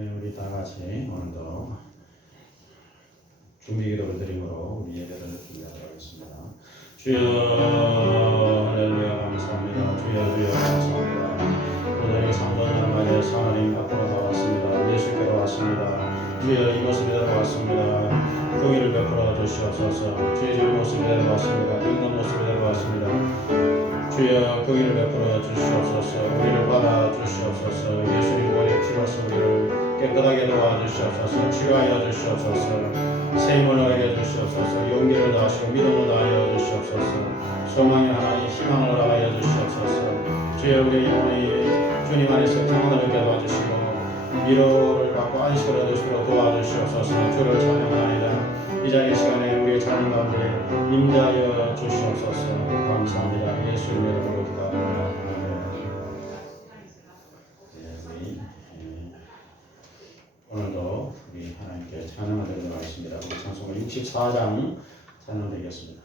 우리 다 같이 오늘도 준비 기도를 드림으로 우리 예배를 준비하도록 하겠습니다. 주여 할렐루야 감사합니다. 주여 감사합니다. 오늘의 상전을 맞이해서 하나님 앞으로 나왔습니다. 예수께로 왔습니다. 주여 이 모습 이대로 왔습니다. 공의를 베풀어 주시옵소서. 주의 질 모습 이대로 왔습니다. 병든 모습 이대로 왔습니다. 주여 공의를 베풀어 주시옵소서. 우리를 받아 주시옵소서. 예수님 머리 피로써 우리를 깨끗하게 도와주시옵소서. 치료하여 주시옵소서. 새 힘을 얻게 주시옵소서. 용기를 다하시고 믿음을 다하여 주시옵소서. 소망의 하나님 희망을 다하여 주시옵소서. 주여 우리 영혼이 주님 안에서 평안을 얻게 도와주시고 위로를 받고 안식을 얻으시도록 도와주시옵소서. 주를 찬양하나이다. 이 자리 시간에 우리의 찬양 가운데 임재하여 주시옵소서. 감사합니다. 예수님 이름으로 기도합니다. 오늘도 우리 하나님께 찬양을 드리도록 하겠습니다. 우리 찬송가 64장 찬양 드리겠습니다.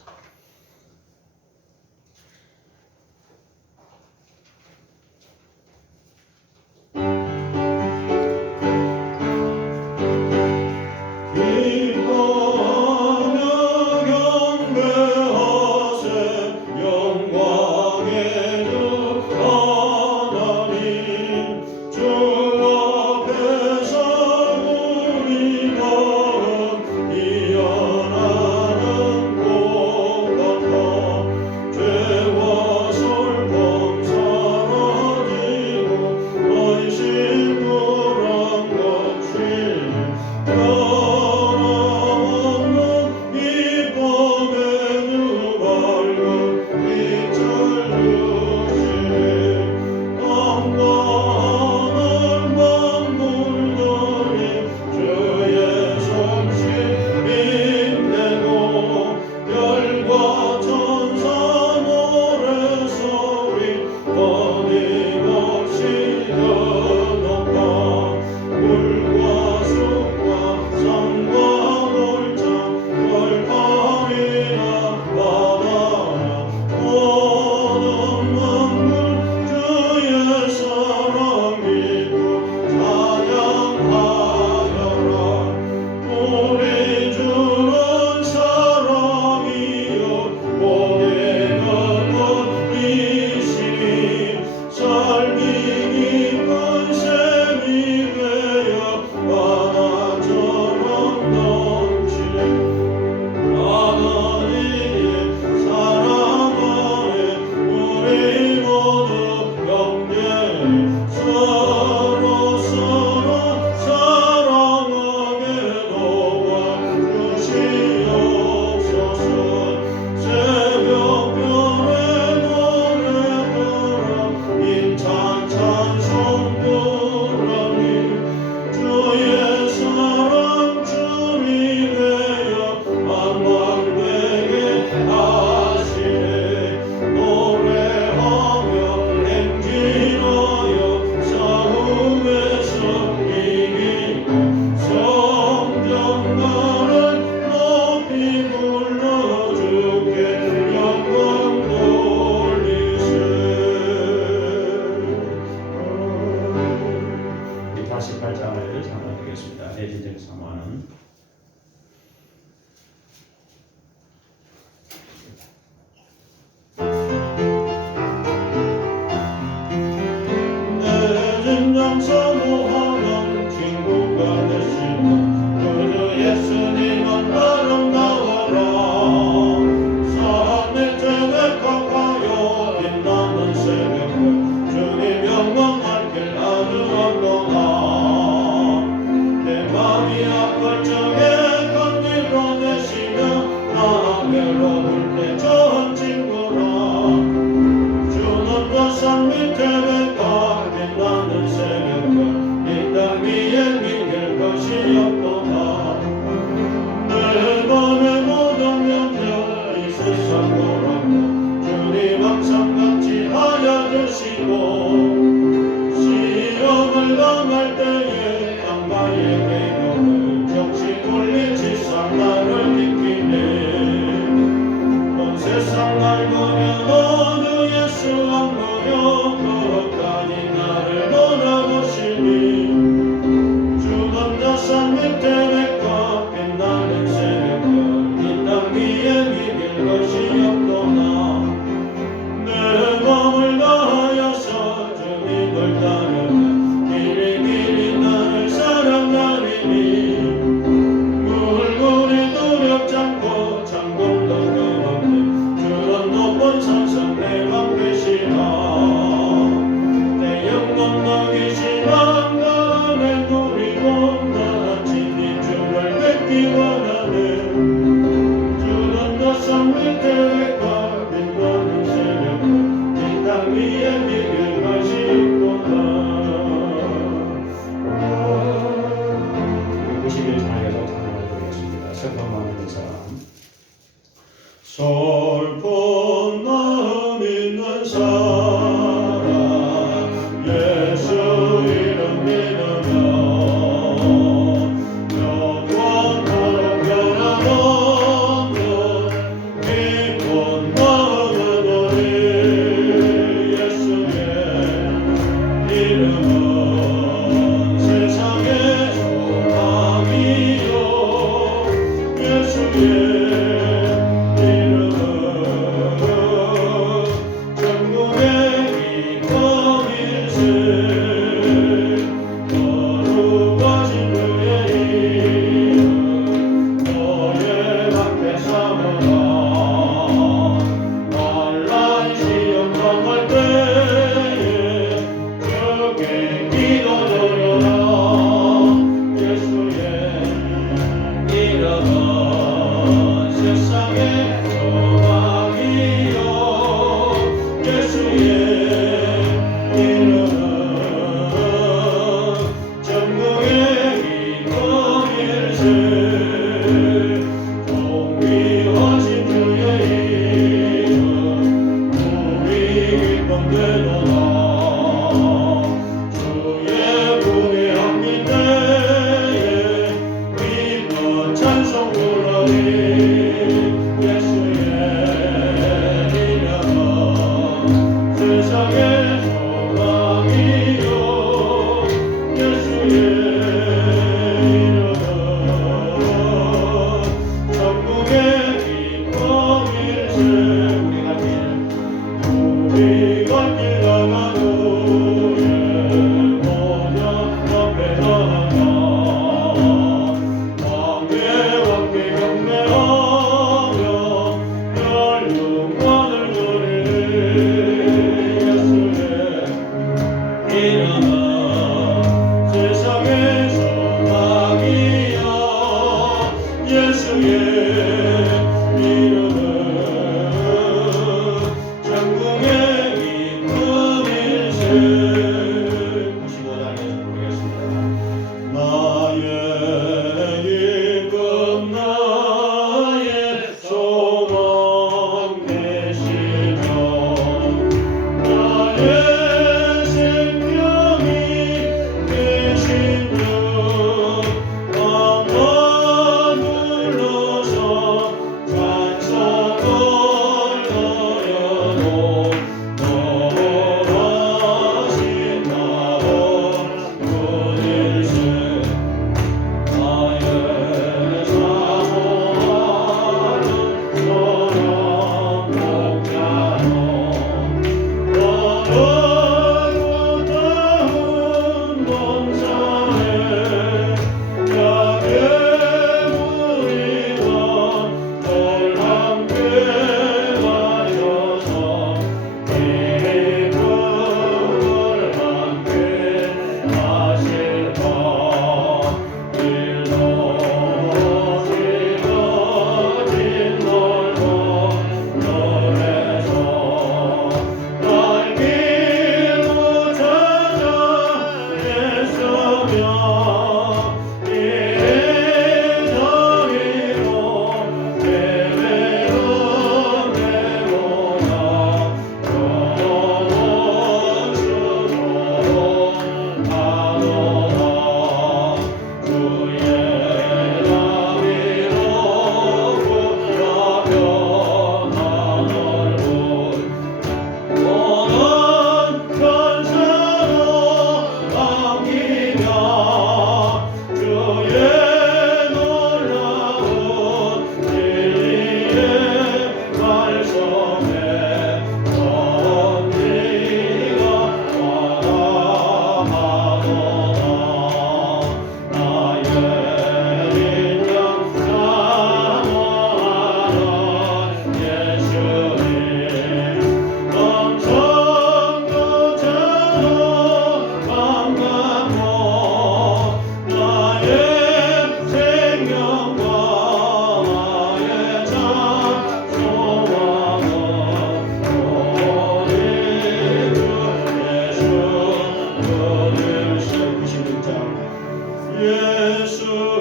시험을 당할 때에 강가의 배경을 적시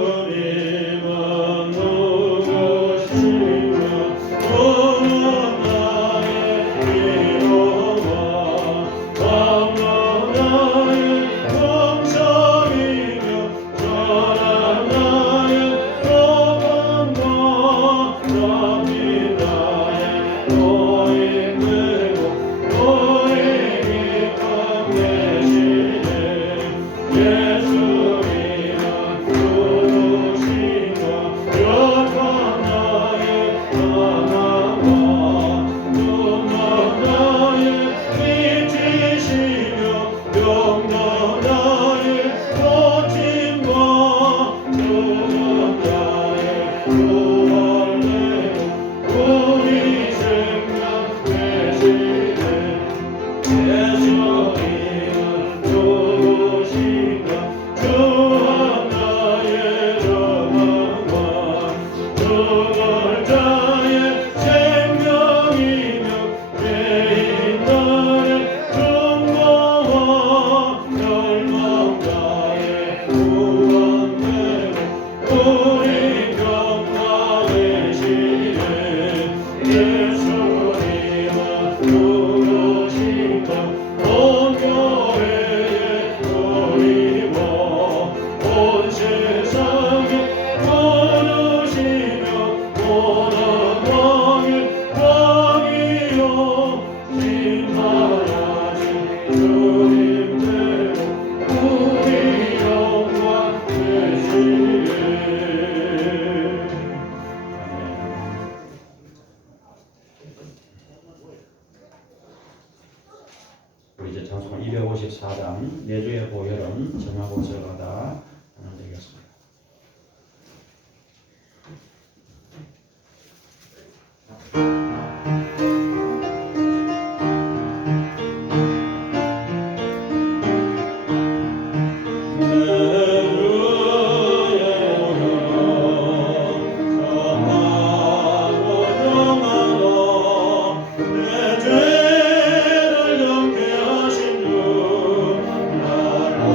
예수님은 누구시며 오는 나의 위로와 없는 나의 감사이며 전한 나의 소망과 담긴 나의 고인되고 고인이 되시네 예수님은 누구신가 약한 나의 하나와 눈먼 나의 빛이시며 병든 나의 고침과 죽은 나의 구원되고 우리 생명 되시네 예수님은 누구신가 주한 나의 소망과 죽을 자의 생명이며 죄인 나의 증거와 멸망 자의 구원되고 우리 평화 되시네 예수님은 누구신가 온 교회의 소리와 온 세상에 부르시며 모든 왕의 왕이요 심판하신 주님 되고 우리 영광 되시네 우리 이제 찬송 254장 내주의 보혈은 정하고 들어가다 되겠습니다. 내 죄를 정케 하신 주 나로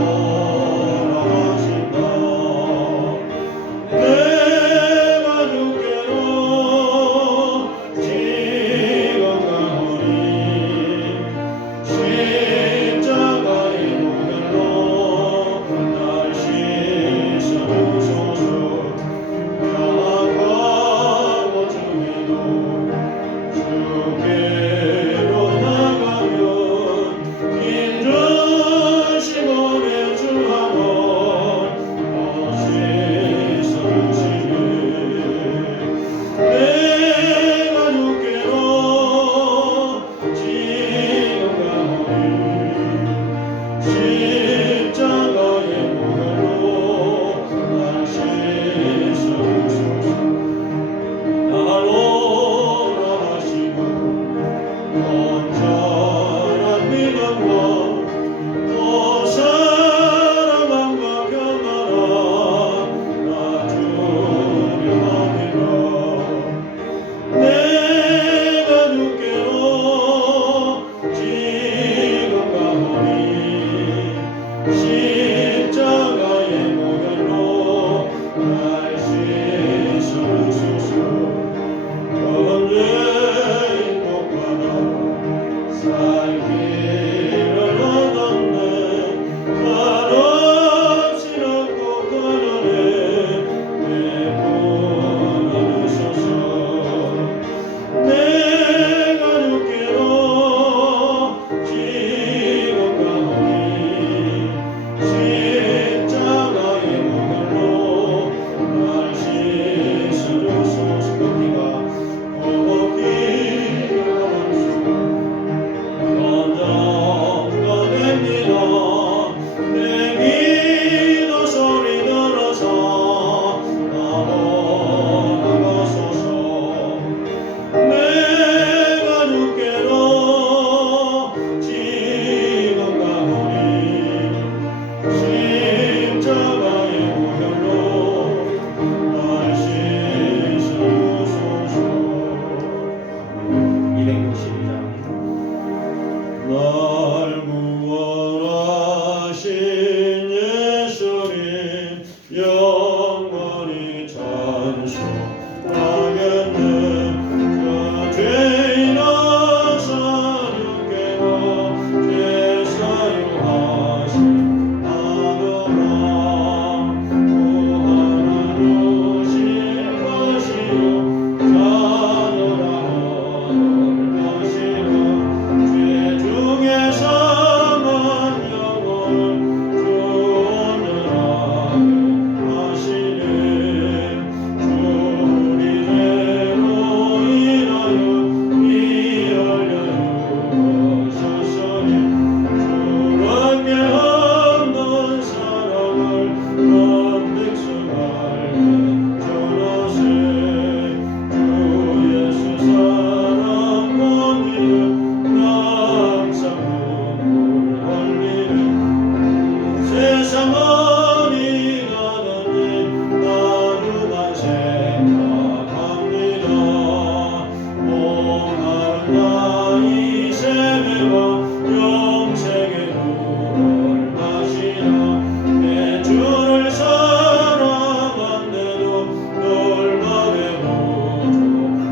영원히 찬송하겠네. 자 죄인아 사륙게로 죄 사유하신 하노라. 구하는 주실 것이요 자노라 얻을 것이라. 죄 중에서 만 영혼을 주원하게 하시네. 주리대로 인하여 이 열려 주셨으니 주밖에 없는 사랑을 온 백성 알게 전하세. 주 예수 사랑 못 믿어 항상 눈물 흘리네. 세상 어디 가든지 나누만 생각합니다. 목마른 나이 세매와 영생의 물을 마시라. 내 주를 사랑한데도 널만의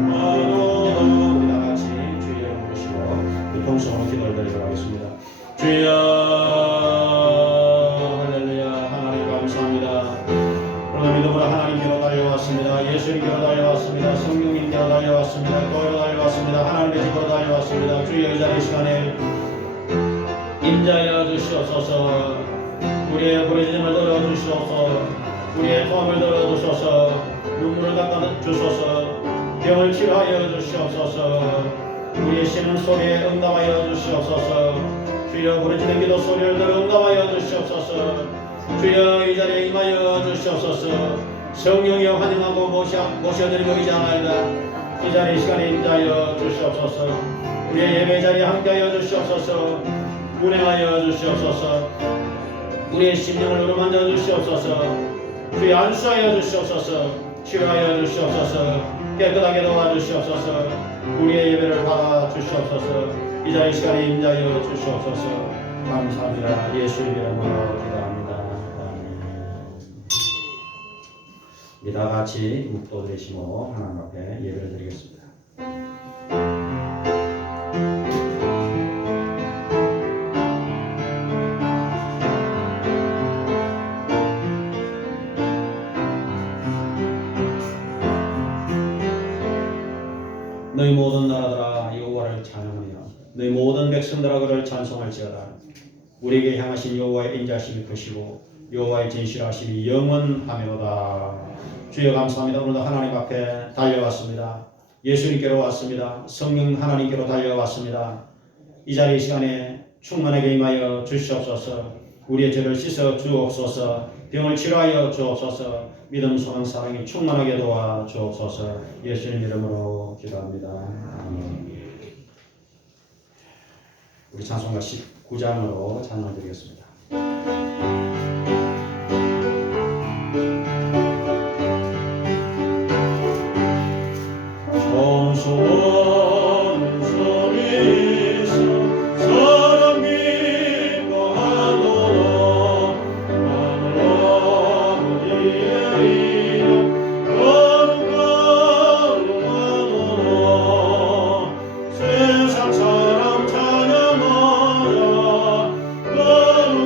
부족하노라. 다같이 주의 이름 부르시고 통성으로 기도를 드리도록 하겠습니다. 주여 할렐루야. 하나님 감사합니다. 오늘 믿음으로 하나님께로 달려왔습니다. 예수님께로 달려왔습니다. 성령님께로 달려왔습니다. 교회로 달려왔습니다. 하나님의 집으로 달려왔습니다. 주여 이 자리 시간에 임자여 주시옵소서. 우리의 부르짖음을 들어주시옵소서. 우리의 토함을 들어주소서. 눈물을 닦아 주소서. 병을 치료하여 주시옵소서. 우리의 씹는 소리에 응답하여 주시옵소서. 주여 부르짖는 기도 소리를 들어 응답하여 주시옵소서. 주여 이 자리에 임하여 주시옵소서. 성령이여 환영하고 모셔드리고 이자나이다. 이 자리 시간에 임자여 주시옵소서. 우리의 예배 자리에 함께하여 주시옵소서. 운행하여 주시옵소서. 우리의 심령을 어루만져 주시옵소서. 주여 안수하여 주시옵소서. 치료하여 주시옵소서. 깨끗하게 도와주시옵소서. 우리의 예배를 받아 주시옵소서. 이 자리 시간에 임자여 주시옵소서. 감사합니다. 예수의 이름으로 기도합니다. 아멘. 다 같이 묵도 드리시고 하나님 앞에 예배를 드리겠습니다. 너희 모든 나라들아 여호와를 찬양하며 너희 모든 백성들아 그를 찬송할지어다. 우리에게 향하신 여호와의 인자심이 크시고 여호와의 진실하심이 영원하며다. 주여 감사합니다. 오늘도 하나님 앞에 달려왔습니다. 예수님께로 왔습니다. 성령 하나님께로 달려왔습니다. 이 자리 시간에 충만하게 임하여 주시옵소서. 우리의 죄를 씻어 주옵소서. 병을 치료하여 주옵소서. 믿음, 소망, 사랑이 충만하게 도와 주옵소서. 예수님 이름으로 기도합니다. 아멘. 우리 찬송가 19장으로 찬양 드리겠습니다. 소원 소리서 사랑 기뻐하노라. 하늘 아버지의 이름 거룩거룩하노라. 세상 사람 찬양하라. 거룩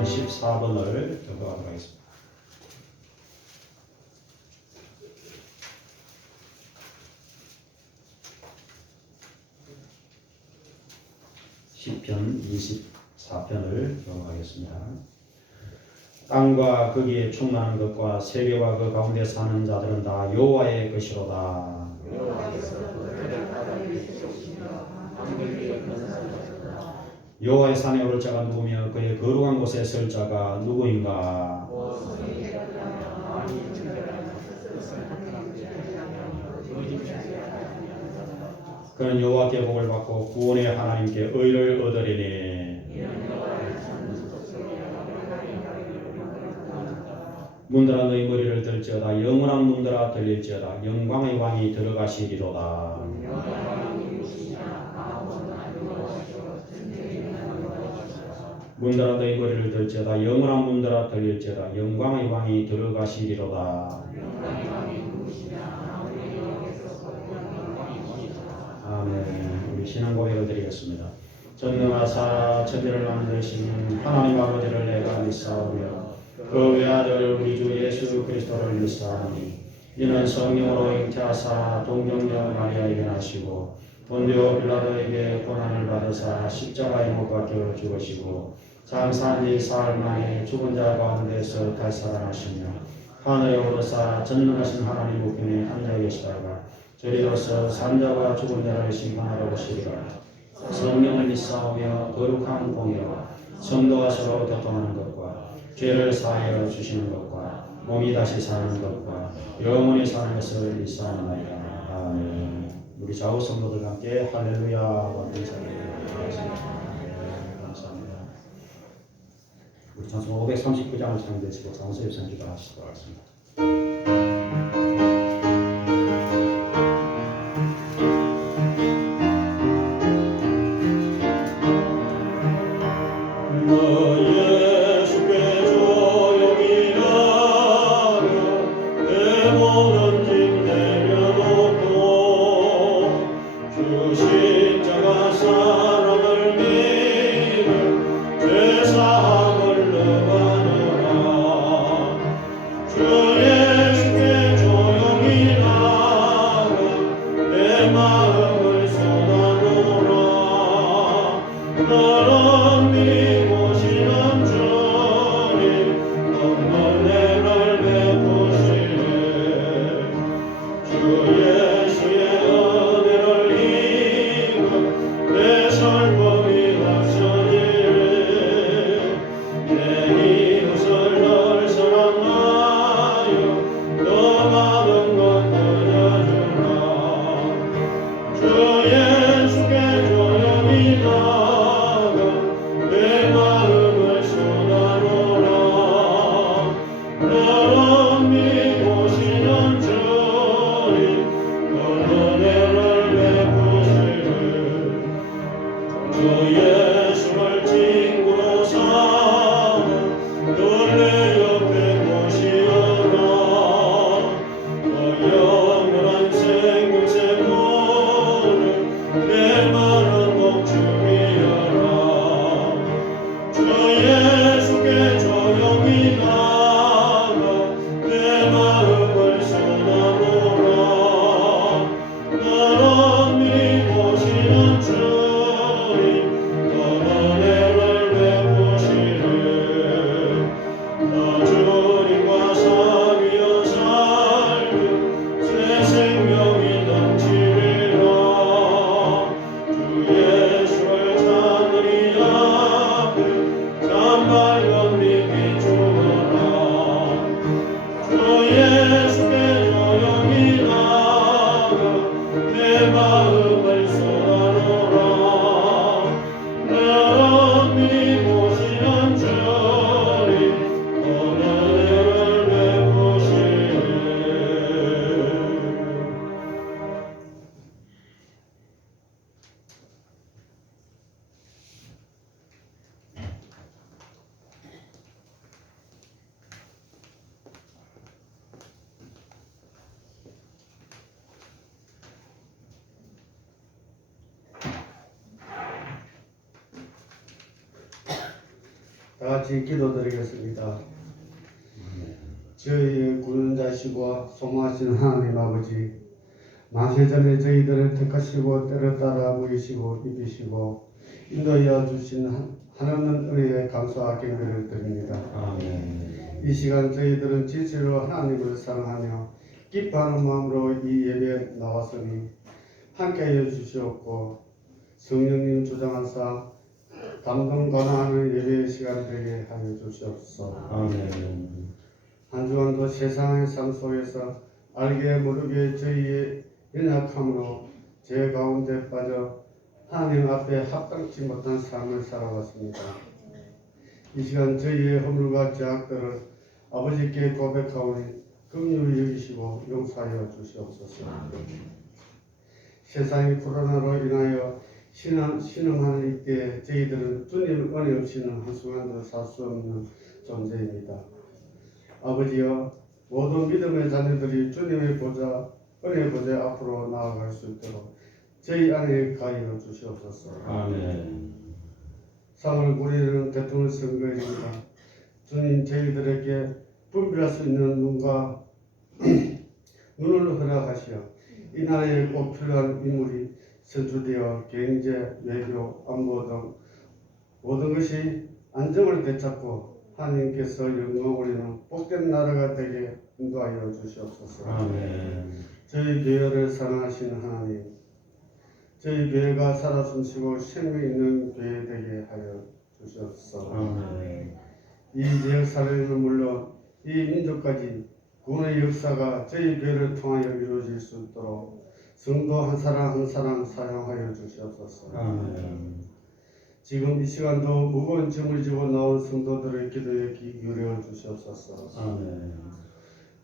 4번, 14번을 교도하도록 하겠습니다. 시편 24편을 교도하겠습니다. 땅과 거기에 충만한 것과 세계와 그 가운데 사는 자들은 다 여호와의 것이로다. 여호와의 산에 오를 자가 누구며 그의 거룩한 곳에 설 자가 누구인가? 그는 여호와께 복을 받고 구원의 하나님께 의를 얻으리니. 문들아 너희 머리를 들지어다. 영원한 문들아 들릴지어다. 영광의 왕이 들어가시리로다. 문들아 너희 머리를 들지어다. 영원한 문들아 들릴지어다. 영광의 왕이 들어가시리로다. 아멘. 우리 신앙 고백을 드리겠습니다. 전능하사 천지를 만드신 하나님 아버지를 내가 믿사오며 그 외아들 우리 주 예수 그리스도를 믿사오니 이는 성령으로 잉태하사 동정녀 마리아에게 나시고 본디오 빌라도에게 고난을 받으사 십자가에 못 박혀 죽으시고 장사한 지 사흘 만에 죽은 자 가운데서 다시 살아나시며 하늘에 오르사 전능하신 하나님 우편에 앉아 계시다가 저리로서 산자와 죽은 자를 심판하러 오시리라. 성령을 믿사오며 거룩한 공의와 성도와 서로 교통하는 것과 죄를 사하여 주시는 것과 몸이 다시 사는 것과 영원히 사는 것을 믿사오나이다. 아멘. 우리 좌우 성도들과 함께 할렐루야와 감사합니다. 우리 찬송 539장을 창대시고 장소 입선 기도하시도록 하겠습니다. 다 같이 기도드리겠습니다. 저희의 구원자시고 소망하신 하나님 아버지, 만세전에 저희들을 택하시고 때를 따라 먹이시고 입히시고 인도하여 주신 하나님 은혜에 감사와 경배를 드립니다. 아멘. 이 시간 저희들은 진실로 하나님을 사랑하며 기뻐하는 마음으로 이 예배에 나왔으니 함께하여 주시옵고 성령님 주장하사 감동 관하는 예배의 시간 되게 하여 주시옵소서. 아멘. 한 주간도 세상의 삶 속에서 알게 모르게 저희의 연약함으로 죄 가운데 빠져 하나님 앞에 합당치 못한 삶을 살아왔습니다. 이 시간 저희의 허물과 죄악들을 아버지께 고백하오니 긍휼히 여기시고 용서하여 주시옵소서. 세상의 코로나로 인하여 신음하는 이때 저희들은 주님 은혜 없이는 한순간도 살 수 없는 존재입니다. 아버지여, 모든 믿음의 자녀들이 주님의 보좌, 은혜 보좌 앞으로 나아갈 수 있도록 저희 안에 가여 주시옵소서. 아멘. 3월 9일은 대통령 선거입니다. 주님 저희들에게 분별할 수 있는 눈과 눈을 허락하시어 이 나라에 꼭 필요한 인물이 선출되어 경제, 외교, 안보 등 모든 것이 안정을 되찾고 하나님께서 영광 올리는 복된 나라가 되게 인도하여 주시옵소서. 아멘. 저희 교회를 사랑하시는 하나님, 저희 교회가 살아 숨쉬고 생명 있는 교회 되게 하여 주시옵소서. 아멘. 이 지역 사회는 물론 이 민족까지 구원의 역사가 저희 교회를 통하여 이루어질 수 있도록 성도 한 사람 한 사람 사용하여 주시옵소서. 아멘. 지금 이 시간도 무거운 짐을 지고 나온 성도들의 기도에 귀 기울여 주시옵소서. 아멘.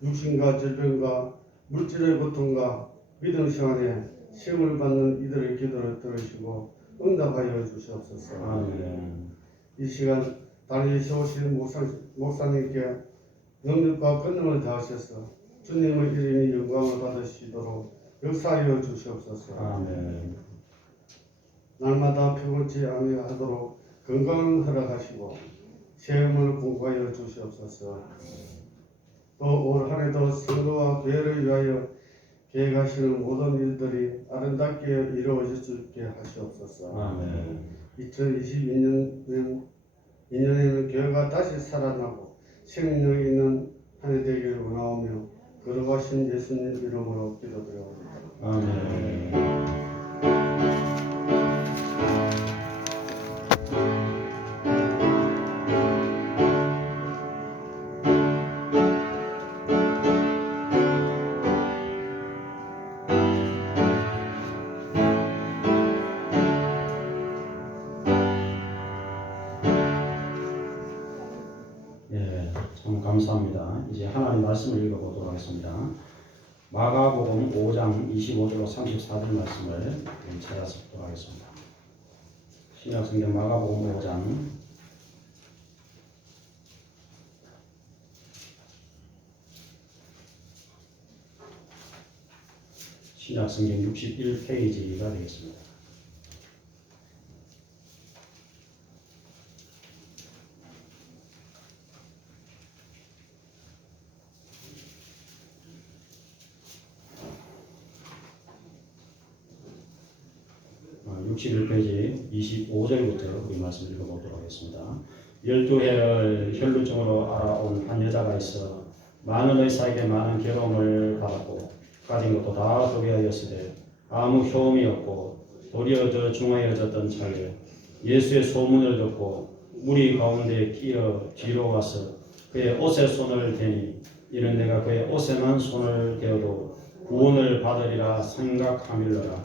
육신과 질병과 물질의 고통과 믿음 시간에 시험을 받는 이들의 기도를 들으시고 응답하여 주시옵소서. 아멘. 이 시간 다니엘시 오신 목사님께 능력과 권능을 다하셔서 주님의 이름이 영광을 받으시도록 역사하여 주시옵소서. 아멘. 날마다 피곤치 아니하도록 건강을 허락하시고 시험을 공부하여 주시옵소서. 또 올 한해도 성도와 교회를 위하여 계획하시는 모든 일들이 아름답게 이루어질 수 있게 하시옵소서. 아멘. 2022년에는 교회가 다시 살아나고 생명 있는 한 해 되기를 원하오며 거룩하신 예수님 이름으로 기도드려옵니다. 아멘. 예, 참 감사합니다. 이제 하나님 말씀을 읽어보도록 하겠습니다. 마가복음 5장 25절로 34절 말씀을 찾아서 보도록 하겠습니다. 신약성경 마가복음 5장 61페이지가 되겠습니다. 어, 61페이지 25절부터 우리 말씀 읽어보도록 하겠습니다. 12해를 혈루증으로 알아온 한 여자가 있어 많은 의사에게 많은 괴로움을 받았고 가진 것도 다 도배하였으되 아무 효험이 없고 도리어 중하여졌던 차에 예수의 소문을 듣고 무리 가운데 끼어 뒤로 와서 그의 옷에 손을 대니 이는 내가 그의 옷에만 손을 대어도 구원을 받으리라 생각하밀러라.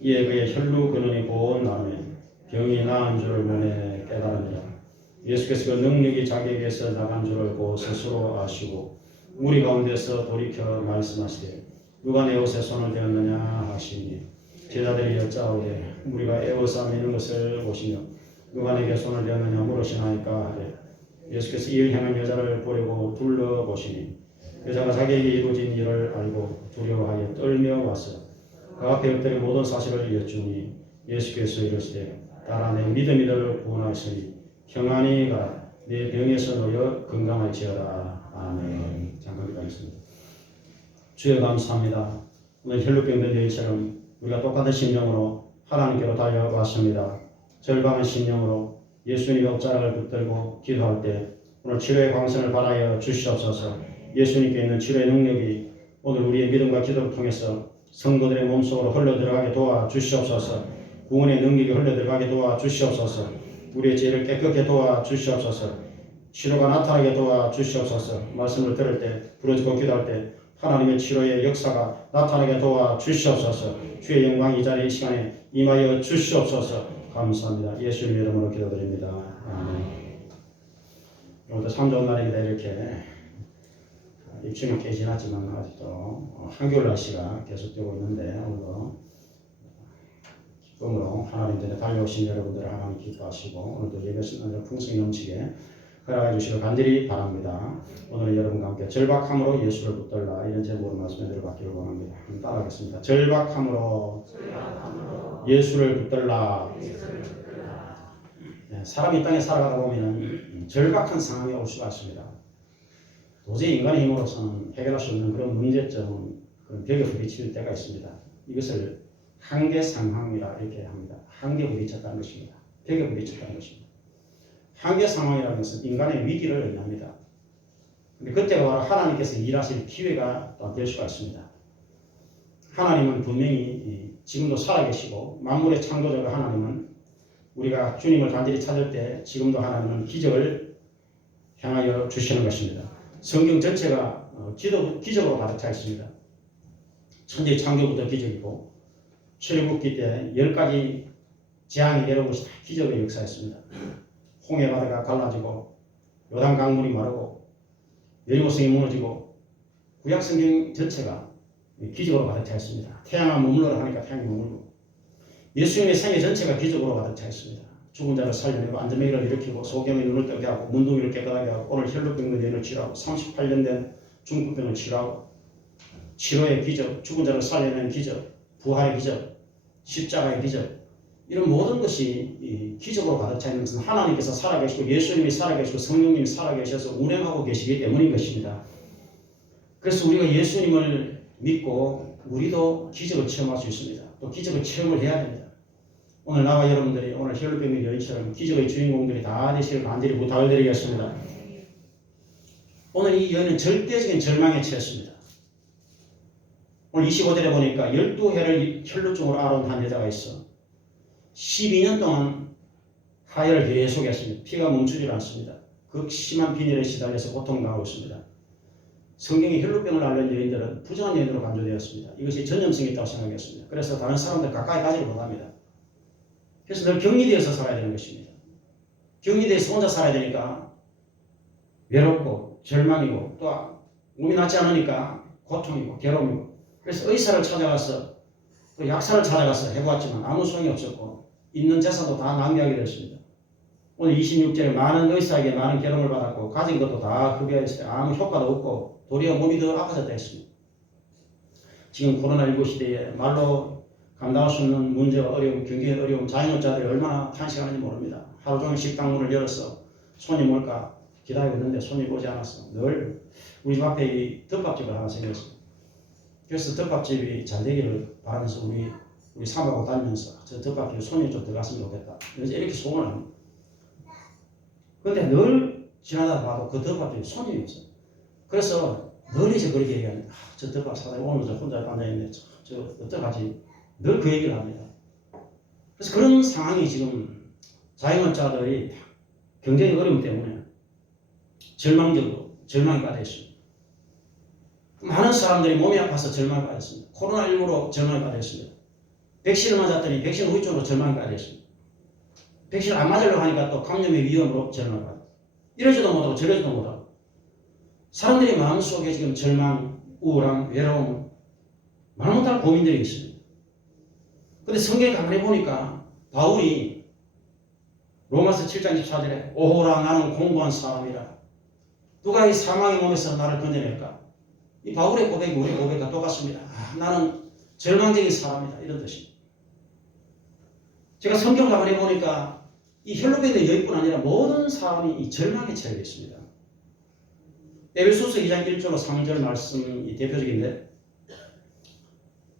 이에 그의 혈루 근원이 곧 나매 병이 나은 줄을 몸에 깨달으니라. 예수께서 그 능력이 자기에게서 나간 줄을 곧 스스로 아시고 무리 가운데서 돌이켜 말씀하시되 누가 내 옷에 손을 대었느냐 하시니 제자들이 여짜오되 우리가 에워싸 매는 것을 보시며 누가 내게 손을 대었느냐 물으시나이까 하되 예수께서 이를 향한 여자를 보려고 둘러보시니 여자가 자기에게 이루어진 일을 알고 두려워하여 떨며 와서 그 앞에 엎드려 모든 사실을 여쭈니 예수께서 이르시되 딸아 내 믿음이 너를 구원하시니 평안히 가라. 내 병에서 놓여 건강할지어다. 아멘. 잠깐 기도하겠습니다. 주여 감사합니다. 오늘 혈루병된 저희처럼 우리가 똑같은 심령으로 하나님께로 달려왔습니다. 절박한 심령으로 예수님의 옷자락을 붙들고 기도할 때 오늘 치료의 광선을 발하여 주시옵소서. 예수님께 있는 치료의 능력이 오늘 우리의 믿음과 기도를 통해서 성도들의 몸속으로 흘러들어가게 도와 주시옵소서. 구원의 능력이 흘러들어가게 도와 주시옵소서. 우리의 죄를 깨끗게 도와 주시옵소서. 치료가 나타나게 도와 주시옵소서. 말씀을 들을 때 부르짖고 기도할 때 하나님의 치료의 역사가 나타나게 도와 주시옵소서. 주의 영광 이 자리 이 시간에 임하여 주시옵소서. 감사합니다. 예수님의 이름으로 기도드립니다. 아멘. 오늘도 참 좋은 날입니다. 이렇게 입춘이 꽤 지났지만 아직도 한겨울 날씨가 계속되고 있는데 오늘도 기쁨으로 하나님 전에 달려오신 여러분들을 하나님 기뻐하시고 오늘도 예배신 풍성이 넘치게 허락해 주시길 간절히 바랍니다. 오늘 여러분과 함께 절박함으로 예수를 붙들라 이런 제목으로 말씀을 드려받기를 원합니다. 따라하겠습니다. 절박함으로 예수를 붙들라. 네, 사람이 이 땅에 살아가다 보면 절박한 상황이 올 수가 있습니다. 도저히 인간의 힘으로서는 해결할 수 없는 그런 문제점은 그런 벽에 부딪힐 때가 있습니다. 이것을 한계 상황이라 이렇게 합니다. 한계 부딪혔다는 것입니다. 벽에 부딪혔다는 것입니다. 한계 상황이라는 것은 인간의 위기를 의미합니다. 근데 그때가 바로 하나님께서 일하실 기회가 될 수가 있습니다. 하나님은 분명히 지금도 살아계시고 만물의 창조자가 하나님은 우리가 주님을 간절히 찾을 때 지금도 하나님은 기적을 향하여 주시는 것입니다. 성경 전체가 기적으로 가득 차 있습니다. 천지 창조부터 기적이고 출애굽기 때 10가지 재앙이 내려온 것이 다 기적의 역사였습니다. 홍해 바다가 갈라지고 요단 강물이 마르고 여리고성이 무너지고 구약 성경 전체가 기적으로 가득 차 있습니다. 태양아 머물러라 하니까 태양이 머물고 예수님의 생애 전체가 기적으로 가득 차 있습니다. 죽은 자를 살려내고 안전뱅이를 일으키고 소경의 눈을 뜨게 하고 문둥이를 깨끗하게 하고 오늘 혈루병의 여인을 치료하고 38년 된 중풍병을 치료하고 치료의 기적, 죽은 자를 살려내는 기적, 부활의 기적, 십자가의 기적 이런 모든 것이 기적으로 가득 차 있는 것은 하나님께서 살아계시고 예수님이 살아계시고 성령님이 살아계셔서 운행하고 계시기 때문인 것입니다. 그래서 우리가 예수님을 믿고 우리도 기적을 체험할 수 있습니다. 또 기적을 체험을 해야 됩니다. 오늘 나와 여러분들이 오늘 혈루병의 여인처럼 기적의 주인공들이 다 되시길 간절히 부탁을 드리겠습니다. 오늘 이 여인은 절대적인 절망에 처했습니다. 오늘 25절에 보니까 12해를 혈루증으로 앓은 한 여자가 있어 12년 동안 하혈을 계속했습니다. 피가 멈추질 않습니다. 극심한 빈혈에 시달려서 고통당하고 있습니다. 성경의 혈루병을 앓는 여인들은 부정한 여인으로 간주되었습니다. 이것이 전염성이 있다고 생각했습니다. 그래서 다른 사람들 가까이 가지를 못합니다. 그래서 늘 격리되어서 살아야 되는 것입니다. 격리되어서 혼자 살아야 되니까 외롭고 절망이고 또 몸이 낫지 않으니까 고통이고 괴로움이고 그래서 의사를 찾아가서 또 약사를 찾아가서 해보았지만 아무 소용이 없었고 있는 재산도 다 낭비하게 됐습니다. 오늘 26절에 많은 의사에게 많은 괴로움을 받았고 가진 것도 다 흡입했어요. 아무 효과도 없고 도리어 몸이 더 아파졌다 했습니다. 지금 코로나19 시대에 말로 감당할 수 없는 문제와 어려움, 경기의 어려움, 자영업자들이 얼마나 탄식하는지 모릅니다. 하루 종일 식당 문을 열어서 손님 올까 기다리고 있는데 손님이 오지 않았어. 늘 우리 집 앞에 이 덮밥집을 하나 생겼어요. 그래서 덮밥집이 잘 되기를 바라면서 우리 사모하고 다니면서 저 덮밥집에 손님이 좀 들어갔으면 좋겠다. 그래서 이렇게 소원을 합니다. 그런데 늘 지나다 봐도 그 덮밥집에 손님이 없어요. 그래서 늘 이제 그렇게 얘기합니다. 저 덮밥 사장이 오늘 저 혼자 앉아있네. 저 어떡하지? 늘 그 얘기를 합니다. 그래서 그런 상황이 지금 자영업자들이 경쟁이 어려움 때문에 절망에 빠져 있습니다. 많은 사람들이 몸이 아파서 절망에 빠졌습니다. 코로나19로 절망에 빠졌습니다. 백신을 맞았더니 백신 후유증으로 절망에 빠졌습니다. 백신을 안 맞으려고 하니까 또 감염의 위험으로 절망에 빠졌습니다. 이러지도 못하고 저러지도 못하고 사람들이 마음속에 지금 절망, 우울함, 외로움 말 못할 고민들이 있습니다. 근데 성경에 가만히 보니까 바울이 로마서 7장 14절에 오호라 나는 공고한 사람이라 누가 이 사망의 몸에서 나를 건져낼까? 이 바울의 고백이 우리 고백과 똑같습니다. 나는 절망적인 사람이다 이런 뜻입니다. 제가 성경 가만히 보니까 이 혈로병 있는 여인뿐 아니라 모든 사람이 이 절망에 처해 있습니다. 에베소서 2장 1절로 3절 말씀이 대표적인데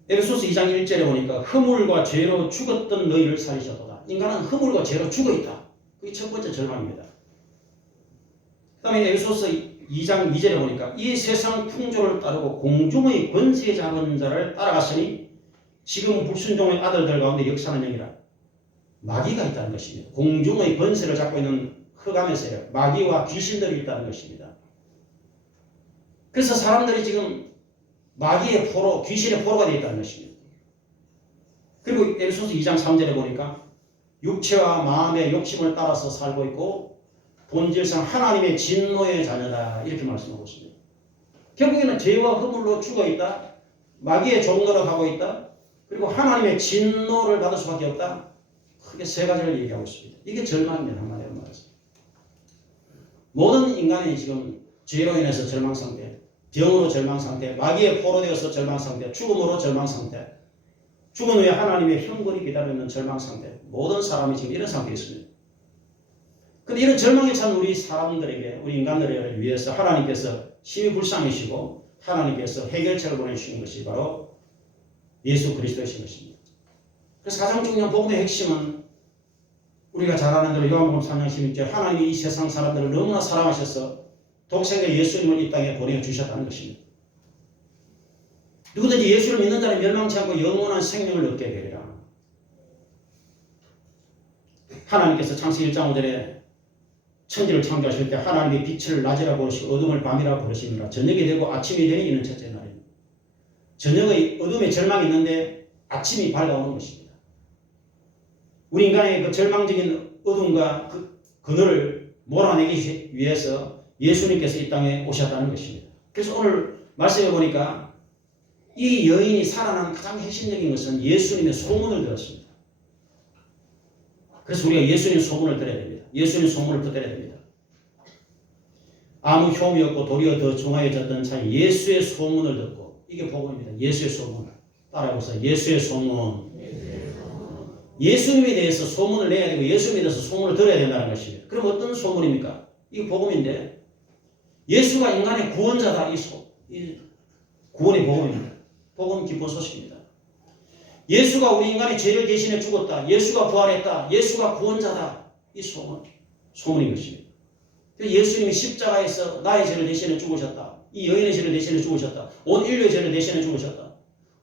에베소서 2장 1절에 보니까 허물과 죄로 죽었던 너희를 살리셨도다. 인간은 허물과 죄로 죽어있다. 그게 첫 번째 절망입니다. 그 다음에 에베소서 2장 2절에 보니까 이 세상 풍조를 따르고 공중의 권세 잡은 자를 따라갔으니 지금 불순종의 아들들 가운데 역사하는 영이라 마귀가 있다는 것입니다. 공중의 권세를 잡고 있는 흑암의 세력, 마귀와 귀신들이 있다는 것입니다. 그래서 사람들이 지금 마귀의 포로, 귀신의 포로가 되어 있다는 것입니다. 그리고 에베소서 2장 3절에 보니까 육체와 마음의 욕심을 따라서 살고 있고 본질상 하나님의 진노의 자녀다 이렇게 말씀하고 있습니다. 결국에는 죄와 허물로 죽어있다, 마귀의 종노릇 하고 있다, 그리고 하나님의 진노를 받을 수밖에 없다. 크게 세 가지를 얘기하고 있습니다. 이게 절망입니다. 한마디로 말해서. 모든 인간이 지금 죄로 인해서 절망 상태, 병으로 절망 상태, 마귀의 포로 되어서 절망 상태, 죽음으로 절망 상태, 죽은 후에 하나님의 형벌이 기다리는 절망 상태, 모든 사람이 지금 이런 상태에 있습니다. 그런데 이런 절망에 찬 우리 사람들에게, 우리 인간들을 위해서 하나님께서 심히 불쌍하시고 하나님께서 해결책을 보내주시는 것이 바로 예수 그리스도이신 것입니다. 그래서 가장 중요한 복음의 핵심은 우리가 잘 아는 대로 요한복음 3장 16절 하나님이 이 세상 사람들을 너무나 사랑하셔서 독생자 예수님을 이 땅에 보내주셨다는 것입니다. 누구든지 예수를 믿는 자는 멸망치 않고 영원한 생명을 얻게 되리라. 하나님께서 창세기 1장 5절에 천지를 창조하실 때 하나님의 빛을 낮이라 부르시고 어둠을 밤이라 부르시니라. 저녁이 되고 아침이 되니 이는 첫째 날입니다. 저녁의 어둠에 절망이 있는데 아침이 밝아오는 것입니다. 우리 인간의 그 절망적인 어둠과 그 그늘을 몰아내기 위해서 예수님께서 이 땅에 오셨다는 것입니다. 그래서 오늘 말씀해 보니까 이 여인이 살아난 가장 핵심적인 것은 예수님의 소문을 들었습니다. 그래서 우리가 예수님 소문을 들어야 됩니다. 예수님 소문을 붙들어야 됩니다. 아무 효험이 없고 도리어 더 중하여졌던 차에 예수의 소문을 듣고, 이게 복음입니다. 예수의 소문. 따라해보세요. 예수의 소문. 예수님에 대해서 소문을 내야 되고 예수님에 대해서 소문을 들어야 된다는 것입니다. 그럼 어떤 소문입니까? 이게 복음인데 예수가 인간의 구원자다. 이 구원의 복음입니다. 복음 기쁜 소식입니다. 예수가 우리 인간의 죄를 대신해 죽었다. 예수가 부활했다. 예수가 구원자다. 이 소문인 것입니다. 예수님이 십자가에서 나의 죄를 대신해 죽으셨다. 이 여인의 죄를 대신해 죽으셨다. 온 인류의 죄를 대신해 죽으셨다.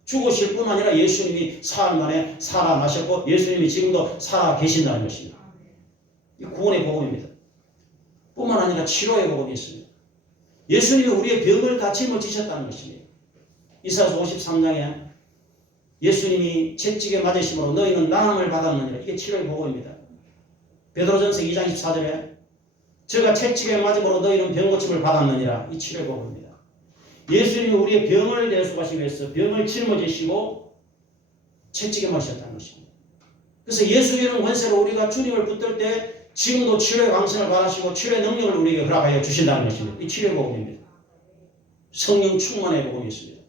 죽으실 뿐 아니라 예수님이 사흘 만에 살아나셨고 예수님이 지금도 살아 계신다는 것입니다. 이 구원의 복음입니다. 뿐만 아니라 치료의 복음이 있습니다. 예수님이 우리의 병을 다 짊어지셨다는 것입니다. 이사야서 53장에 예수님이 채찍에 맞으심으로 너희는 나음을 받았느니라. 이게 치료의 복음입니다. 베드로전서 2장 24절에 저가 채찍에 맞음으로 너희는 병고침을 받았느니라. 이 치료의 복음입니다. 예수님이 우리의 병을 대수하시기 위해서 병을 짊어지시고 채찍에 맞으셨다는 것입니다. 그래서 예수님은 원세로 우리가 주님을 붙들 때 지금도 치료의 왕성을 받으시고 치료의 능력을 우리에게 허락하여 주신다는 것입니다. 이 치료의 복음입니다. 성령 충만의 복음이 있습니다.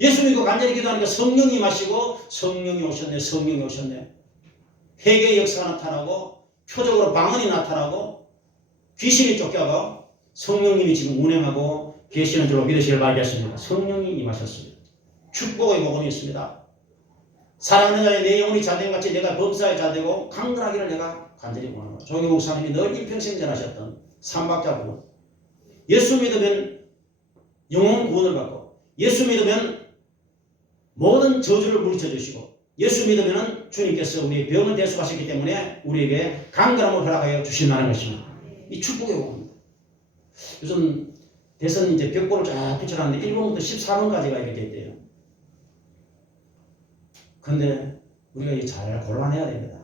예수 믿고 간절히 기도하니까 성령이 마시고 성령이 오셨네, 성령이 오셨네. 회개의 역사가 나타나고 표적으로 방언이 나타나고 귀신이 쫓겨가고 성령님이 지금 운행하고 계시는 줄로 믿으시길 바라겠습니다. 성령이 임하셨습니다. 축복의 복음이 있습니다. 사랑하는 자의 내 영혼이 잘된 같이 내가 범사에 잘되고 강건하기를 내가 간절히 원합니다. 조기 목사님이 늘 일평생 전하셨던 삼박자 복음. 예수 믿으면 영혼 구원을 받고 예수 믿으면 모든 저주를 물리쳐 주시고 예수 믿으면 주님께서 우리의 병을 대수하셨기 때문에 우리에게 강건함을 허락하여 주신다는 것입니다. 이 축복의 복음입니다. 요즘 대선 이제 벽보를 쫙 붙여놨는데 1번부터 14번까지가 이렇게 돼 있대요. 근데 우리가 이게 잘 골라내야 됩니다.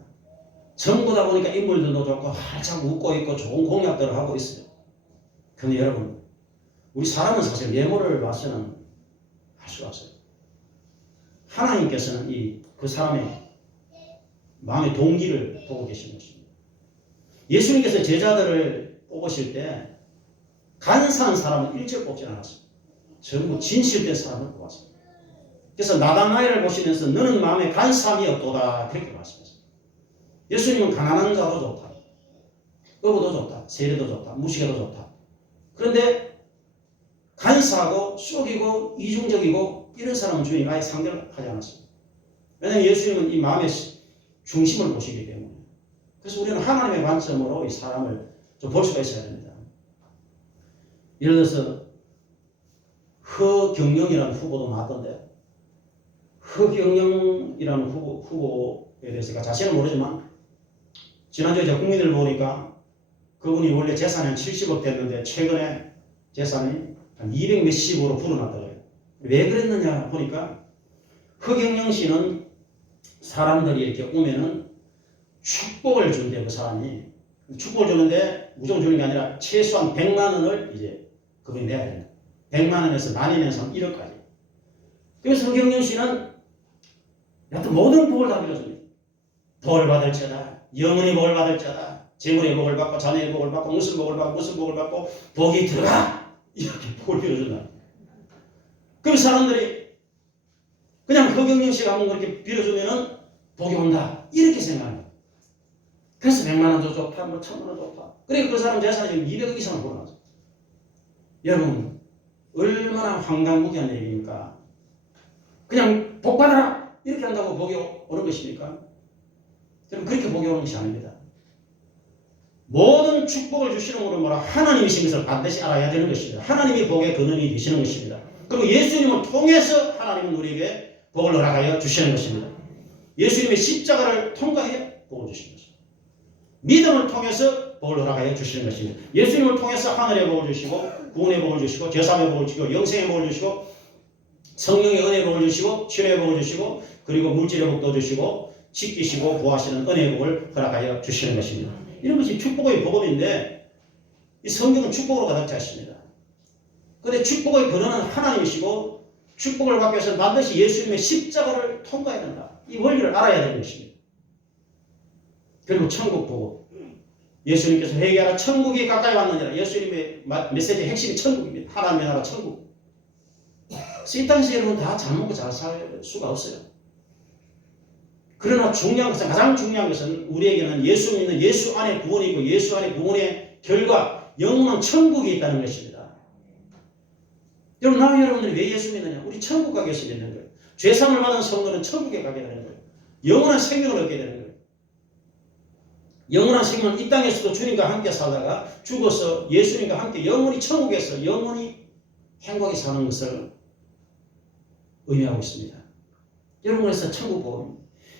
전부 다 보니까 인물들도 좋고 활짝 웃고 있고 좋은 공약들을 하고 있어요. 근데 여러분, 우리 사람은 사실 외모를 봐서는 할 수가 없어요. 하나님께서는 그 사람의 마음의 동기를 보고 계시는 것입니다. 예수님께서 제자들을 뽑으실 때 간사한 사람은 일절 뽑지 않았습니다. 전부 진실된 사람을 뽑았습니다. 그래서 나다나엘을 보시면서 너는 마음에 간사함이 없도다 그렇게 말씀하셨습니다. 예수님은 가난한 자도 좋다. 어부도 좋다, 세례도 좋다, 무식해도 좋다. 그런데 간사하고 속이고 이중적이고 이런 사람은 주님이 아예 상대를 하지 않았습니다. 왜냐하면 예수님은 이 마음의 중심을 보시기 때문에. 그래서 우리는 하나님의 관점으로 이 사람을 좀 볼 수가 있어야 됩니다. 예를 들어서 허경영이라는 후보도 나왔던데, 허경영이라는 후보에 대해서 제가 자세히는 모르지만 지난주에 제가 국민을 보니까 그분이 원래 재산이 한 70억 됐는데 최근에 재산이 한 200 몇십으로 불어났더라고요. 왜 그랬느냐 보니까 허경영 씨는 사람들이 이렇게 오면은 축복을 준대. 그 사람이 축복을 주는데 무조건 주는 게 아니라 최소한 100만 원을 이제 그분이 내야 된다. 100만 원에서 나뉘면서 1억까지. 그래서 허경영 씨는 여하튼 모든 복을 다 빌어줍니다. 복을 받을지어다, 영원히 복을 받을지어다, 재물의 복을 받고 자녀의 복을 받고 무슨 복을 받고 무슨 복을 받고 복이 들어가, 이렇게 복을 빌어준다. 그럼 사람들이 그냥 허경영 씨가 한번 그렇게 빌어주면은 복이 온다 이렇게 생각합니다. 그래서 100만 원도 좋다, 뭐 1000만 원도 좋다. 그래 그 사람 재산이 지금 200억 이상을 벌어놨어. 여러분 얼마나 황당무계한 얘기입니까? 그냥 복 받아라 이렇게 한다고 복이 오는 것입니까? 여러분 그렇게 복이 오는 것이 아닙니다. 모든 축복을 주시는 분은 뭐라 하나님이신 것을 반드시 알아야 되는 것입니다. 하나님이 복의 근원이 되시는 것입니다. 그리고 예수님을 통해서 하나님은 우리에게 복을 허락하여 주시는 것입니다. 예수님의 십자가를 통과해 복을 주시는 것입니다. 믿음을 통해서 복을 허락하여 주시는 것입니다. 예수님을 통해서 하늘의 복을 주시고 구원의 복을 주시고 죄사함의 복을 주시고 영생의 복을 주시고 성령의 은혜의 복을 주시고 치료의 복을 주시고 그리고 물질의 복도 주시고 지키시고 보호하시는 은혜의 복을 허락하여 주시는 것입니다. 이런 것이 축복의 복음인데 이 성경은 축복으로 가득 차 있습니다. 그런데 축복의 근원은 하나님이시고 축복을 받기 위해서는 반드시 예수님의 십자가를 통과해야 된다. 이 원리를 알아야 되는 것입니다. 그리고 천국 복음. 예수님께서 회개하라 천국이 가까이 왔느니라. 예수님의 메시지의 핵심이 천국입니다. 하나님의 나라 천국. 이 땅에서 여러분 다 잘 먹고 잘 살 수가 없어요. 그러나 중요한 것은, 가장 중요한 것은 우리에게는 예수 믿는 예수 안에 구원이 있고 예수 안에 구원의 결과 영원한 천국이 있다는 것입니다. 여러분 나와 여러분들이 왜 예수 믿느냐? 우리 천국 가기 위해서 믿는 거예요. 죄사함을 받은 성도는 천국에 가게 되는 거예요. 영원한 생명을 얻게 되는 거예요. 영원한 생명은 이 땅에서도 주님과 함께 살다가 죽어서 예수님과 함께 영원히 천국에서 영원히 행복하게 사는 것을 의미하고 있습니다. 여러분 그래서 천국 복음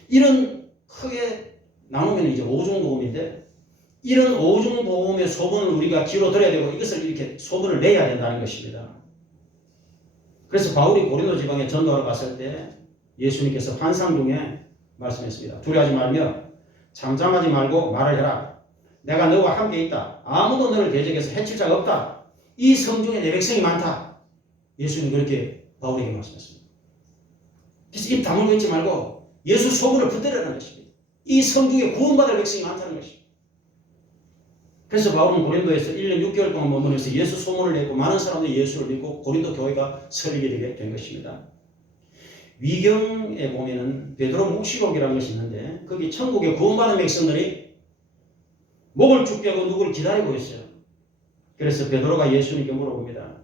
이런 크게 나누면 이제 오중복음인데 이런 오중복음의 소문을 우리가 귀로 들어야 되고 이것을 이렇게 소문을 내야 된다는 것입니다. 그래서 바울이 고린도 지방에 전도하러 갔을 때 예수님께서 환상 중에 말씀했습니다. 두려워하지 말며 잠잠하지 말고 말을 해라. 내가 너와 함께 있다. 아무도 너를 대적해서 해칠 자가 없다. 이 성중에 내 백성이 많다. 예수님이 그렇게 바울에게 말씀했습니다. 그래서 입 다물고 있지 말고 예수 소문을 붙들으라는 것입니다. 이 성중에 구원받을 백성이 많다는 것입니다. 그래서 바울은 고린도에서 1년 6개월 동안 머무면서 예수 소문을 냈고 많은 사람들이 예수를 믿고 고린도 교회가 설립되게 된 것입니다. 위경에 보면은 베드로 묵시록이라는 것이 있는데 거기 천국에 구원받은 백성들이 목을 쭉 빼고 누구를 기다리고 있어요. 그래서 베드로가 예수님께 물어봅니다.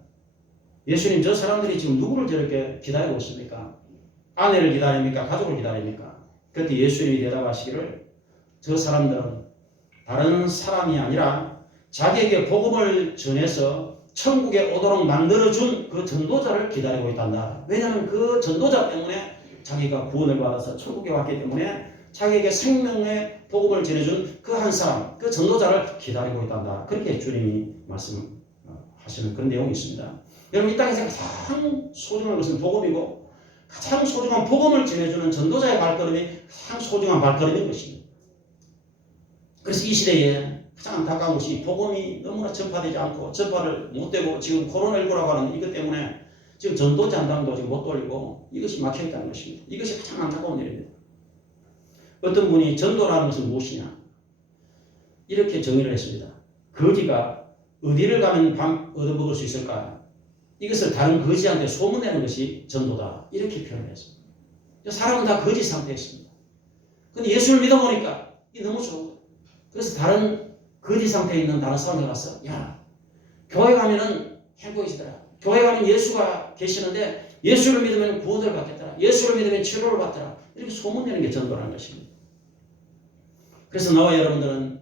예수님 저 사람들이 지금 누구를 저렇게 기다리고 있습니까? 아내를 기다립니까? 가족을 기다립니까? 그때 예수님이 대답하시기를 저 사람들은 다른 사람이 아니라 자기에게 복음을 전해서 천국에 오도록 만들어준 그 전도자를 기다리고 있단다. 왜냐하면 그 전도자 때문에 자기가 구원을 받아서 천국에 왔기 때문에 자기에게 생명의 복음을 전해준 그 한 사람, 그 전도자를 기다리고 있단다. 그렇게 주님이 말씀하시는 그런 내용이 있습니다. 여러분 이 땅에서 가장 소중한 것은 복음이고 가장 소중한 복음을 전해주는 전도자의 발걸음이 가장 소중한 발걸음인 것입니다. 그래서 이 시대에 가장 안타까운 것이 복음이 너무나 전파되지 않고 전파를 못되고 지금 코로나19라고 하는 이것 때문에 지금 전도자 한당도 지금 못 돌리고 이것이 막혀있다는 것입니다. 이것이 가장 안타까운 일입니다. 어떤 분이 전도라는 것은 무엇이냐 이렇게 정의를 했습니다. 거지가 어디를 가면 밥 얻어먹을 수 있을까? 이것을 다른 거지한테 소문내는 것이 전도다. 이렇게 표현을 했습니다. 사람은 다 거지 상태에 있습니다. 그런데 예수를 믿어보니까 이게 너무 좋은 거예요. 그래서 다른 거지 상태에 있는 다른 사람이 가서 야 교회 가면은 행복해지더라. 교회 가면 예수가 계시는데 예수를 믿으면 구원을 받겠더라. 예수를 믿으면 치료를 받더라. 이렇게 소문내는 게 전도라는 것입니다. 그래서 나와 여러분들은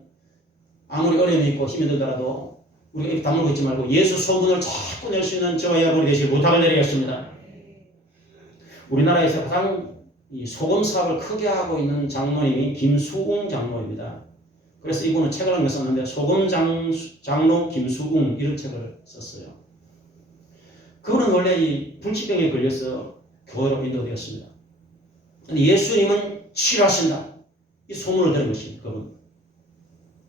아무리 어려움이 있고 힘이 들더라도 우리가 입 다물고 있지 말고 예수 소문을 자꾸 낼 수 있는 저와 여러분이 되시길 부탁을 드리겠습니다. 우리나라에서 가장 이 소금 사업을 크게 하고 있는 장로님이 김수웅 장로입니다. 그래서 이분은 책을 한 개 썼는데 소금 장로 김수웅 이런 책을 썼어요. 그분은 원래 이 불치병에 걸려서 교회로 인도되었습니다. 근데 예수님은 치료하신다. 이 소문을 들은 것입니다. 그분.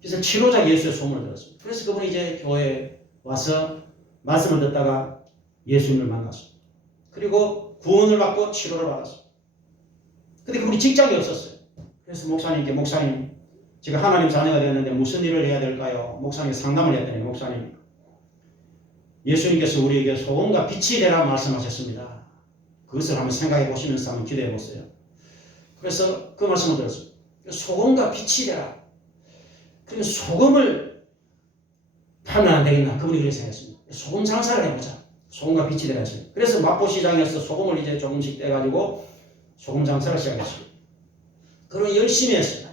그래서 치료자 예수의 소문을 들었습니다. 그래서 그분이 이제 교회에 와서 말씀을 듣다가 예수님을 만났습니다. 그리고 구원을 받고 치료를 받았습니다. 근데 그분이 직장이 없었어요. 그래서 목사님께 목사님 제가 하나님 자녀가 되었는데 무슨 일을 해야 될까요? 목사님이 상담을 했더니 목사님 예수님께서 우리에게 소금과 빛이 되라 말씀하셨습니다. 그것을 한번 생각해 보시면서 한번 기도해 보세요. 그래서 그 말씀을 들었습니다. 소금과 빛이 되라. 그러면 소금을 팔면 안 되겠나? 그분이 그렇게 생각했습니다. 소금 장사를 해보자. 소금과 빛이 되라 했습니다. 그래서 마포시장에서 소금을 이제 조금씩 떼가지고 소금 장사를 시작했습니다. 그러면 열심히 했습니다.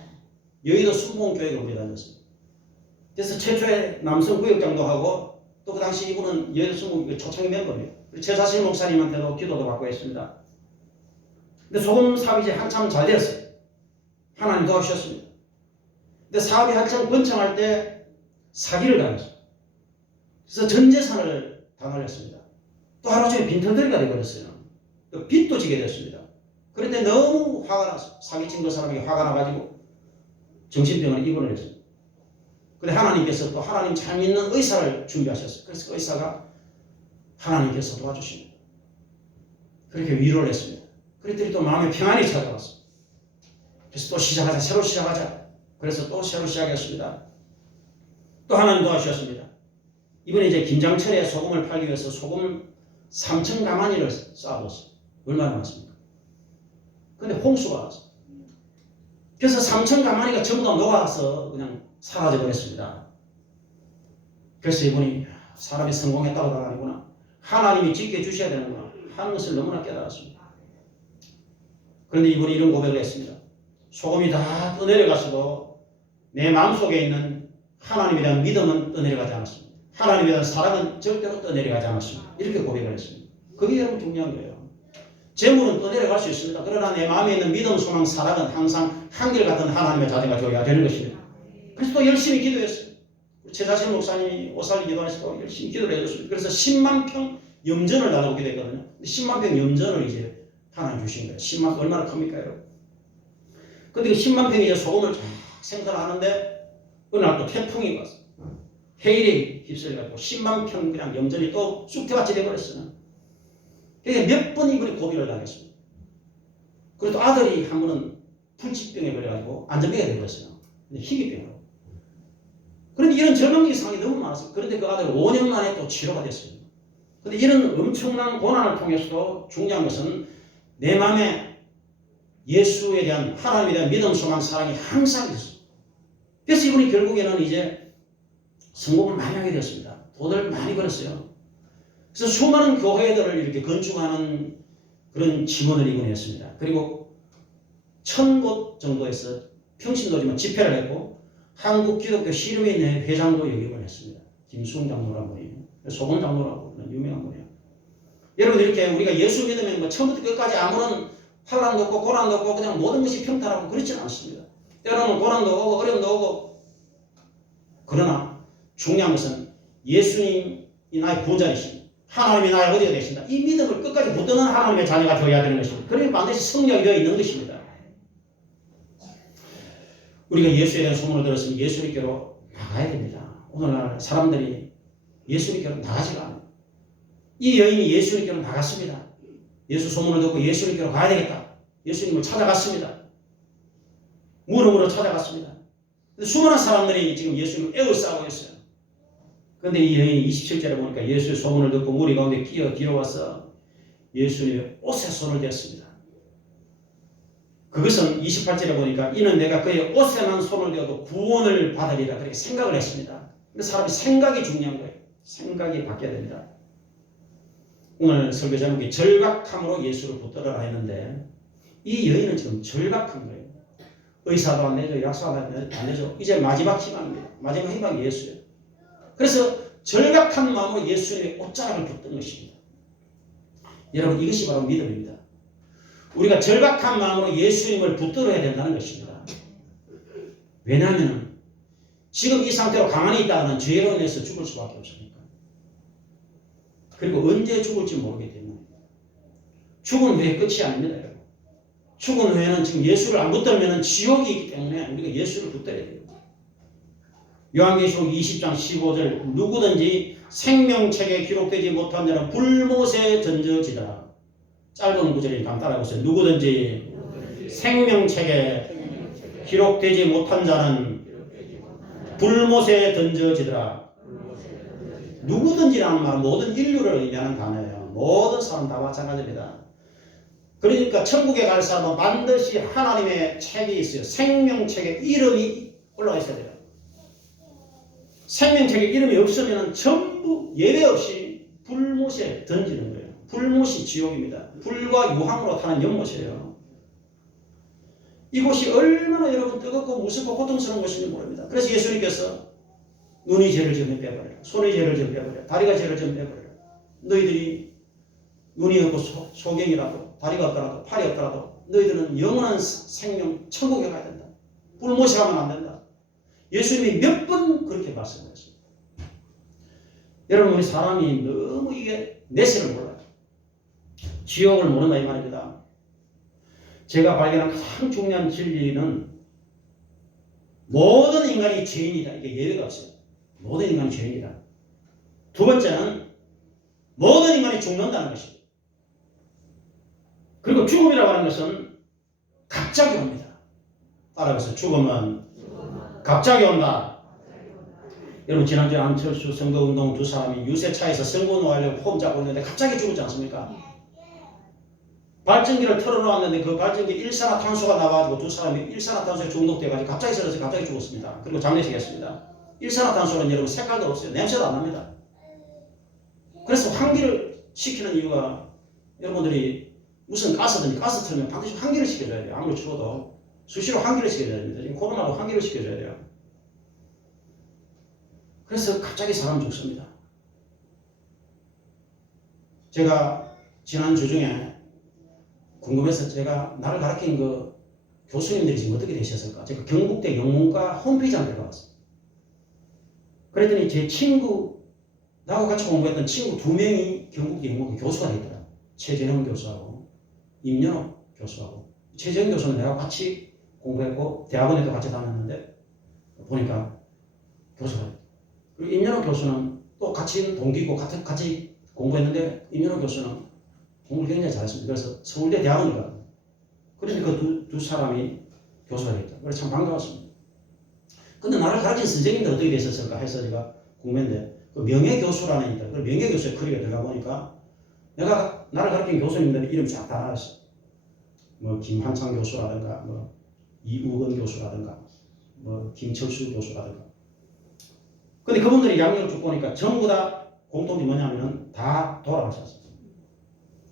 여의도 순복음교회에 오게 다녔습니다. 그래서 최초의 남성 구역장도 하고 또 그 당시 이분은 여의도 순복음교회 초창기 멤버입니다. 제 자신 목사님한테도 기도도 받고 했습니다. 근데 소금 사업이 이제 한참 잘 되었어요. 하나님 도와주셨습니다. 근데 사업이 한참 번창할 때 사기를 당했어요. 그래서 전 재산을 다 날렸습니다. 또 하루 종일 빈털터리가 되어버렸어요. 또 빚도 지게 됐습니다. 그런데 너무 화가 나서 사기친 그 사람이 화가 나가지고 정신병원에 입원을 했습니다. 근데 하나님께서 또 하나님 잘 믿는 의사를 준비하셨어요. 그래서 그 의사가 하나님께서 도와주십니다. 그렇게 위로를 했습니다. 그랬더니 또 마음에 평안이 찾아왔어요. 그래서 또 시작하자, 새로 시작하자. 그래서 또 새로 시작했습니다. 또 하나님 도와주셨습니다. 이번에 이제 김장철에 소금을 팔기 위해서 소금 3천 가마니를 쌓아뒀어요. 얼마나 많습니까? 근데 홍수가 왔어요. 그래서 3천 가마니가 전부 다 녹아서 그냥 사라져버렸습니다. 그래서 이분이 사람이 성공했다고 다가니구나. 하나님이 지켜주셔야 되는구나 하는 것을 너무나 깨달았습니다. 그런데 이분이 이런 고백을 했습니다. 소금이 다 떠내려갔어도 내 마음속에 있는 하나님에 대한 믿음은 떠내려가지 않았습니다. 하나님에 대한 사랑은 절대로 떠내려가지 않았습니다. 이렇게 고백을 했습니다. 그게 여러분 중요한 거예요. 재물은 떠내려갈 수 있습니다. 그러나 내 마음에 있는 믿음, 소망, 사랑은 항상 한결같은 하나님의 자녀가 되어야 되는 것입니다. 그래서 또 열심히 기도했어요. 제 자신 목사님이 오살리 기도하면서 열심히 기도를 해줬습니다. 그래서 10만 평 염전을 달라고 기도했거든요. 10만 평 염전을 이제 하나님 주신 거예요. 10만 얼마나 큽니까 여러분? 근데 그 10만 평이 이제 소금을 쫙 생산하는데 어느 날 또 태풍이 왔어요. 해일에 휩쓸려가지고 10만 평 그냥 염전이 또 쑥대밭이 되어버렸어요. 그러니까 몇 번 이분이 고비를 당했습니다. 그리고 또 아들이 한 번은 불치병에 걸려가지고 안전병에 되어버렸어요. 희귀병으로. 그런데 이런 절망적인 상황이 너무 많았어요. 그런데 그 아들은 5년 만에 또 치료가 됐어요. 그런데 이런 엄청난 고난을 통해서도 중요한 것은 내 마음에 예수에 대한 하나님에 대한 믿음, 소망, 사랑이 항상 있어요. 그래서 이분이 결국에는 이제 성공을 많이 하게 되었습니다. 돈을 많이 벌었어요. 그래서 수많은 교회들을 이렇게 건축하는 그런 직원을 이분이 했습니다. 그리고 1000곳 정도에서 평신도지만 집회를 했고 한국 기독교 시류인회 회장도 역임을 했습니다. 김수웅 장로라는 분이에요. 소금 장로라고 유명한 분이에요. 여러분 이렇게 우리가 예수 믿으면 뭐 처음부터 끝까지 아무런 환난도 없고 고난도 없고 그냥 모든 것이 평탄하고 그렇지는 않습니다. 때로는 고난도 오고 어려움도 오고 그러나 중요한 것은 예수님이 나의 구원자이십니다. 하나님이 나의 어디가 되신다. 이 믿음을 끝까지 붙드는 하나님의 자녀가 되어야 되는 것입니다. 그러면 반드시 성령이 되어 있는 것입니다. 우리가 예수에 대한 소문을 들었으면 예수님께로 나가야 됩니다. 오늘날 사람들이 예수님께로 나가지가 않아요. 이 여인이 예수님께로 나갔습니다. 예수 소문을 듣고 예수님께로 가야 되겠다. 예수님을 찾아갔습니다. 물음으로 찾아갔습니다. 수많은 사람들이 지금 예수님을 에워싸고 있어요. 그런데 이 여인이 27절에 보니까 예수의 소문을 듣고 무리 가운데 끼어 뒤로 와서 예수님의 옷에 손을 댔습니다. 그것은 28절에 보니까 이는 내가 그의 옷에 난 손을 대어도 구원을 받으리라 그렇게 생각을 했습니다. 근데 사람이 생각이 중요한 거예요. 생각이 바뀌어야 됩니다. 오늘 설교 제목이 절박함으로 예수를 붙들어라 했는데 이 여인은 지금 절박한 거예요. 의사도 안 내줘, 약사도 안 내줘. 이제 마지막 희망입니다. 마지막 희망이 예수예요. 그래서 절박한 마음으로 예수님의 옷자락을 붙든 것입니다. 여러분 이것이 바로 믿음입니다. 우리가 절박한 마음으로 예수님을 붙들어야 된다는 것입니다. 왜냐하면 지금 이 상태로 가만히 있다가는 죄로 인해서 죽을 수밖에 없으니까. 그리고 언제 죽을지 모르기 때문에. 죽은 후에 끝이 아닙니다. 여러분. 죽은 후에는 지금 예수를 안 붙들면 지옥이 있기 때문에 우리가 예수를 붙들어야 돼요. 요한계시록 20장 15절 누구든지 생명책에 기록되지 못한 자는 불못에 던져지더라. 짧은 구절이니까 따라해보세요. 누구든지 생명책에 기록되지 못한 자는 불못에 던져지더라. 누구든지라는 말은 모든 인류를 의미하는 단어예요. 모든 사람 다 마찬가지입니다. 그러니까 천국에 갈 사람은 반드시 하나님의 책이 있어요. 생명책에 이름이 올라가 있어야 돼요. 생명책에 이름이 없으면 전부 예외 없이 불못에 던지는 거예요. 불못이 지옥입니다. 불과 유황으로 타는 연못이에요. 이곳이 얼마나 여러분 뜨겁고 무섭고 고통스러운 곳인지 모릅니다. 그래서 예수님께서 눈이 죄를 지으면 빼버려라. 손이 죄를 지으면 빼버려라. 다리가 죄를 지으면 빼버려라. 너희들이 눈이 없고 소경이라도 다리가 없더라도 팔이 없더라도 너희들은 영원한 생명 천국에 가야 된다. 불못에 가면 안 된다. 예수님이 몇 번 그렇게 말씀하셨습니다. 여러분 우리 사람이 너무 이게 내세를 몰라요. 지옥을 모른다 이 말입니다. 제가 발견한 가장 중요한 진리는 모든 인간이 죄인이다. 이게 예외가 없어요. 모든 인간이 죄인이다. 두 번째는 모든 인간이 죽는다는 것입니다. 그리고 죽음이라고 하는 것은 갑자기 옵니다. 따라해서 죽음은 갑자기 온다. 여러분 지난주에 안철수 선거운동 두 사람이 유세차에서 선거 놓으려고 폼 잡고 있는데 갑자기 죽었지 않습니까? 발전기를 털어놓았는데 그 발전기 일산화탄소가 나와가지고 두 사람이 일산화탄소에 중독돼가지고 갑자기 쓰러져서 갑자기 죽었습니다. 그리고 장례식 했습니다. 일산화탄소는 여러분 색깔도 없어요. 냄새도 안 납니다. 그래서 환기를 시키는 이유가 여러분들이 무슨 가스든지 가스 틀면 반드시 환기를 시켜줘야 돼요. 아무리 추워도 수시로 환기를 시켜줘야 됩니다. 지금 코로나도 환기를 시켜줘야 돼요. 그래서 갑자기 사람 죽습니다. 제가 지난 주 중에 궁금해서 제가 나를 가르친 그 교수님들이 지금 어떻게 되셨을까? 제가 경북대 영문과 홈페이지에 들어갔어요. 그랬더니 제 친구, 나하고 같이 공부했던 친구 2명이 경북대 영문과 교수가 되더라고요. 최재형 교수하고 임연옥 교수하고. 최재형 교수는 내가 같이 공부했고 대학원에도 같이 다녔는데 보니까 교수가 됐어요. 그리고 임연옥 교수는 또 같이 동기고 같이 공부했는데 임연옥 교수는 공부를 굉장히 잘했습니다. 그래서 서울대 대학원을 갔어요. 그러니까 두 사람이 교수가 됐다. 그래서 참 반가웠습니다. 근데 나를 가르친 선생님들 어떻게 되셨을까 해서 제가 궁금했는데 그 명예교수라는 있다. 그 명예교수의 커리가 들어가 보니까 내가 나를 가르친 교수님들 이름 쫙 다 알았어. 뭐 김한창 교수라든가 뭐 이우건 교수라든가 뭐 김철수 교수라든가. 근데 그분들이 양력을 쭉 보니까 전부 다 공통점이 뭐냐면은 다 돌아가셨어요.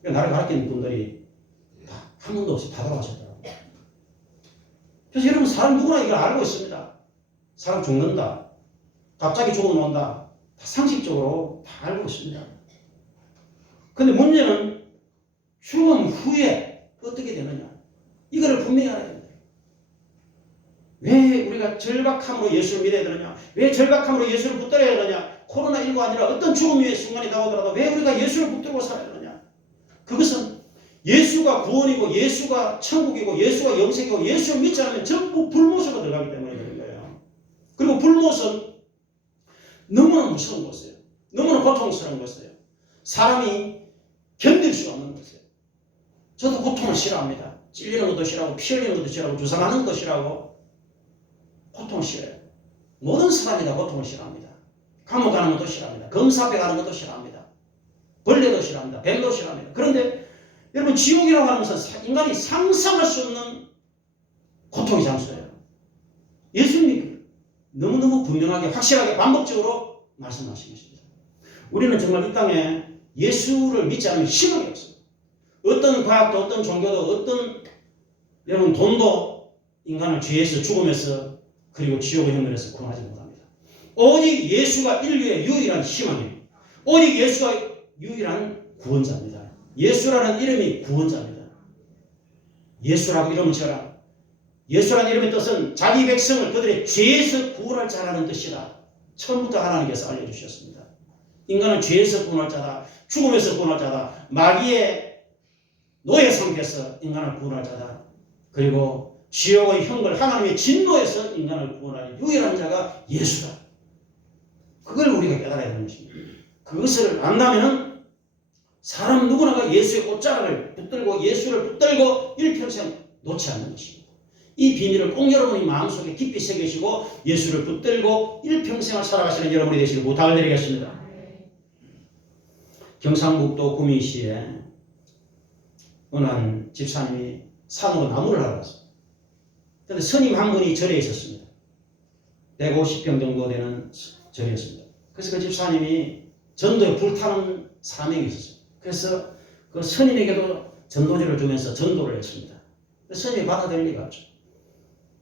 나를 가르치는 분들이 다 한 분도 없이 다 돌아가셨더라고요. 그래서 여러분 사람 누구나 이걸 알고 있습니다. 사람 죽는다. 갑자기 죽어놓는다. 다 상식적으로 다 알고 있습니다. 근데 문제는 죽음 후에 어떻게 되느냐. 이거를 분명히 알아야 됩니다. 왜 우리가 절박함으로 예수를 믿어야 되느냐? 왜 절박함으로 예수를 붙들어야 되느냐? 코로나19 아니라 어떤 죽음의 순간이 다가오더라도 왜 우리가 예수를 붙들고 살아야 되느냐? 그것은 예수가 구원이고 예수가 천국이고 예수가 영생이고 예수를 믿지 않으면 전부 불못으로 들어가기 때문에 그런 거예요. 그리고 불못은 너무나 무서운 것이에요. 너무나 고통스러운 것이에요. 사람이 견딜 수가 없는 것이에요. 저도 고통을 싫어합니다. 찔리는 것도 싫어하고 피 흘리는 것도 싫어하고 주사 맞는 것도 싫어하고 고통을 싫어해요. 모든 사람이 다 고통을 싫어합니다. 감옥 가는 것도 싫어합니다. 검사 앞에 가는 것도 싫어합니다. 벌레도 싫어합니다. 뱀도 싫어합니다. 그런데 여러분 지옥이라고 하는 것은 인간이 상상할 수 없는 고통의 장소예요. 예수님이 너무너무 분명하게 확실하게 반복적으로 말씀하신 것입니다. 우리는 정말 이 땅에 예수를 믿지 않으면 희망이 없어요. 어떤 과학도 어떤 종교도 어떤 여러분 돈도 인간을 죄에서 죽음에서 그리고 지옥의 형벌에서 구원하지 못합니다. 오직 예수가 인류의 유일한 희망이에요. 오직 예수가 유일한 구원자입니다. 예수라는 이름이 구원자입니다. 예수라고 이름을 지어라. 예수라는 이름의 뜻은 자기 백성을 그들의 죄에서 구원할 자라는 뜻이다. 처음부터 하나님께서 알려주셨습니다. 인간은 죄에서 구원할 자다. 죽음에서 구원할 자다. 마귀의 노예 상태에서 인간을 구원할 자다. 그리고 지옥의 형벌 하나님의 진노에서 인간을 구원할 유일한 자가 예수다. 그걸 우리가 깨달아야 되는 것입니다. 그것을 안다면은 사람 누구나가 예수의 옷자락을 붙들고 예수를 붙들고 일평생 놓지 않는 것입니다. 이 비밀을 꼭 여러분이 마음속에 깊이 새기시고 예수를 붙들고 일평생을 살아가시는 여러분이 되시길 부탁을 드리겠습니다. 경상북도 구미시에 어느 한 집사님이 산으로 나무를 하러 갔어요. 그런데 스님 한 분이 절에 있었습니다. 150평 정도 되는 절이었습니다. 그래서 그 집사님이 전도에 불타는 사명이 있었어요. 그래서 그 스님에게도 전도지를 주면서 전도를 했습니다. 스님이 받아들일 리가 없죠.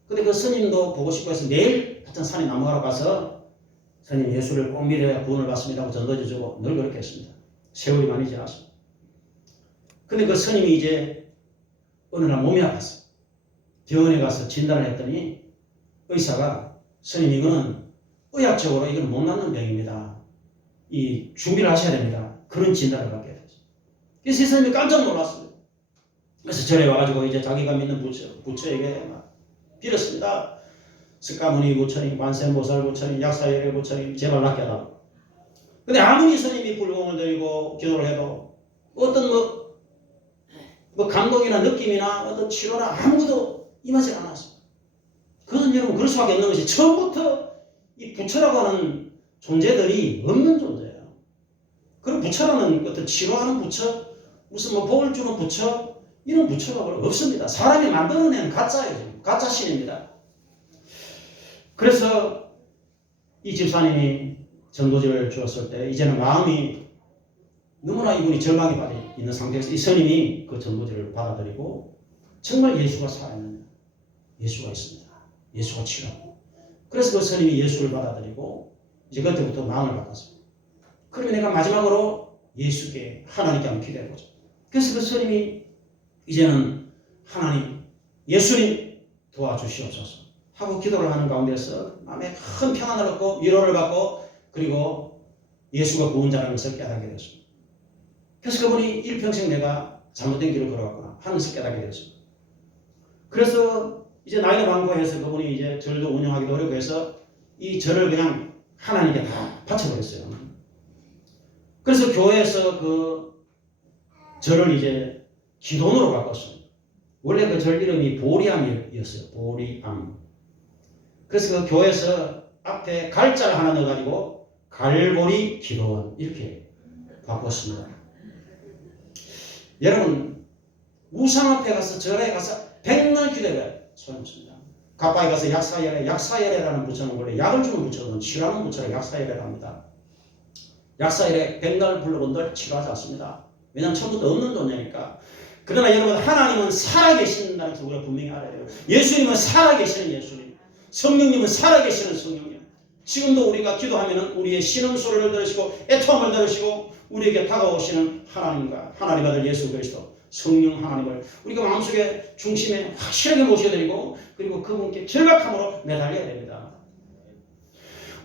근데 그 스님도 보고 싶고 해서 매일 하여튼 산에 나무하러 가서 스님 예수를 꼭 믿어야 구원을 받습니다 하고 전도지 주고 늘 그렇게 했습니다. 세월이 많이 지났습니다. 근데 그 스님이 이제 어느 날 몸이 아팠어요. 병원에 가서 진단을 했더니 의사가 스님 이거는 의학적으로 이건 못 낫는 병입니다. 이 준비를 하셔야 됩니다. 그런 진단을 받게 됐어요. 그래서 이 스님이 깜짝 놀랐어요. 그래서 절에 와가지고 이제 자기가 믿는 부처에게 막 빌었습니다. 석가모니 부처님, 관세음보살 부처님, 약사열애 부처님 제발 낫게 하라. 근데 아무리 스님이 불공을 드리고 기도를 해도 어떤 뭐 감동이나 느낌이나 어떤 치료나 아무것도 임하지 않았습니다. 그건 여러분 그럴 수밖에 없는 것이 처음부터 이 부처라고 하는 존재들이 없는 존재예요. 그리고 부처라는 어떤 치료하는 부처, 무슨 뭐 복을 주는 부처, 이런 부처가 없습니다. 사람이 만들어낸 가짜예요. 가짜 신입니다. 그래서 이 집사님이 전도지를 주었을 때 이제는 마음이 너무나 이분이 절망에 빠져 있는 상태에서 이 스님이 그 전도지를 받아들이고 정말 예수가 살아있는 예수가 있습니다. 예수가 치료하고 그래서 그 스님이 예수를 받아들이고 이제 그때부터 마음을 바꿨습니다. 그러면 내가 마지막으로 예수께 하나님께 한번 기도해보자. 그래서 그 스님이 이제는 하나님 예수님 도와주시옵소서 하고 기도를 하는 가운데서 마음에 큰 평안을 얻고 위로를 받고 그리고 예수가 구원자라는 것을 깨닫게 됐습니다. 그래서 그분이 일평생 내가 잘못된 길을 걸어갔구나 하는 것을 깨닫게 됐습니다. 그래서 이제 나이도 많고 해서 그분이 이제 절도 운영하기도 어렵고 해서 이 절을 그냥 하나님께 다 바쳐버렸어요. 그래서 교회에서 그 절을 이제 기도원으로 바꿨습니다. 원래 그 절 이름이 보리암이었어요. 보리암. 그래서 그 교회에서 앞에 갈자를 하나 넣어가지고 갈보리 기도원 이렇게 바꿨습니다. 여러분 우상 앞에 가서 절에 가서 백날 기도해봐요. 소용없습니다. 가빠에 가서 약사열애라는 부처는 원래 약을 주는 부처거든. 치료하는 부처를 약사열애라고 합니다. 약사열애 백날 불러본들 치료하지 않습니다. 왜냐하면 처음부터 없는 존재니까. 그러나 여러분 하나님은 살아계신다는 것을 우리가 분명히 알아야 돼요. 예수님은 살아계시는 예수님, 성령님은 살아계시는 성령님. 지금도 우리가 기도하면 우리의 신음소리를 들으시고 애통함을 들으시고 우리에게 다가오시는 하나님과 하나님 아들 예수 그리스도 성령 하나님을 우리가 마음속에 중심에 확실하게 모셔드리고 그리고 그분께 절박함으로 매달려야 됩니다.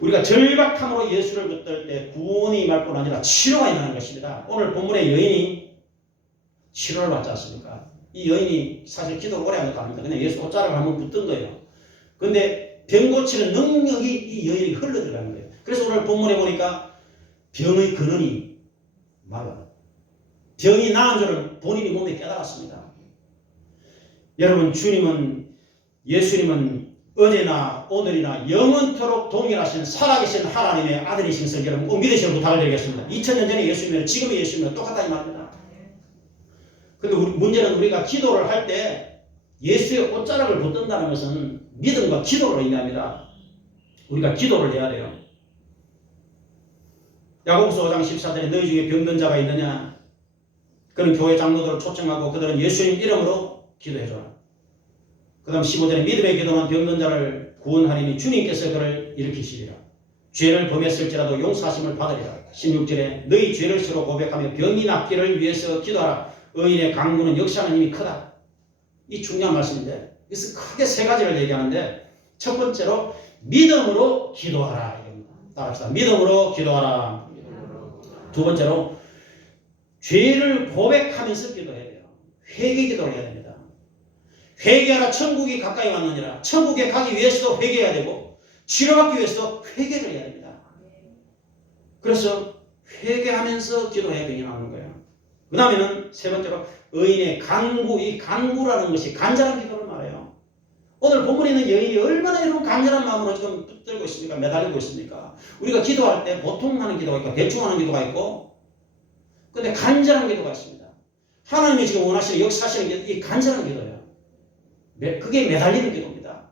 우리가 절박함으로 예수를 붙들 때 구원이 임할 뿐 아니라 치료가 임하는 것입니다. 오늘 본문의 여인이 치료를 받지 않습니까? 이 여인이 사실 기도를 오래 한 것도 아닙니다. 그냥 예수 옷자락을 한번 붙든 거예요. 그런데 병 고치는 능력이 이 여인에게 흘러들어가는 거예요. 그래서 오늘 본문에 보니까 병의 근원이 말라요. 병이 나은 줄을 본인이 몸에 깨달았습니다. 여러분 예수님은 어제나 오늘이나 영원토록 동일하신 살아계신 하나님의 아들이신 것을 여러분 꼭 믿으시는 부탁을 드리겠습니다. 2000년 전에 예수님은 지금의 예수님은 똑같다 이 말입니다. 근데 문제는 우리가 기도를 할 때 예수의 옷자락을 붙든다는 것은 믿음과 기도로 의미합니다. 우리가 기도를 해야 돼요. 야고보서 5장 14절에 너희 중에 병든 자가 있느냐? 그는 교회 장로들을 초청하고 그들은 예수님 이름으로 기도해줘라. 그 다음 15절에 믿음의 기도는 병든 자를 구원하리니 주님께서 그를 일으키시리라. 죄를 범했을지라도 용서하심을 받으리라. 16절에 너희 죄를 서로 고백하며 병이 낫기를 위해서 기도하라. 의인의 강구는 역사하는 힘이 크다. 이 중요한 말씀인데 그래서 크게 세 가지를 얘기하는데 첫 번째로 믿음으로 기도하라. 이겁니다. 따라합시다. 믿음으로 기도하라. 두 번째로 죄를 고백하면서 기도해야 돼요. 회개 기도를 해야 됩니다. 회개하라 천국이 가까이 왔느니라. 천국에 가기 위해서도 회개해야 되고 치료받기 위해서도 회개를 해야 됩니다. 그래서 회개하면서 기도해야 병이 나오는 거예요. 그 다음에는 세 번째로 의인의 간구, 이 간구라는 것이 간절한 기도를 말해요. 오늘 본문에 있는 여인이 얼마나 이런 간절한 마음으로 지금 붙들고 있습니까? 매달리고 있습니까? 우리가 기도할 때 보통 하는 기도가 있고 대충 하는 기도가 있고 근데 간절한 기도가 있습니다. 하나님이 지금 원하시는 역사하시는 게 이 간절한 기도예요. 그게 매달리는 기도입니다.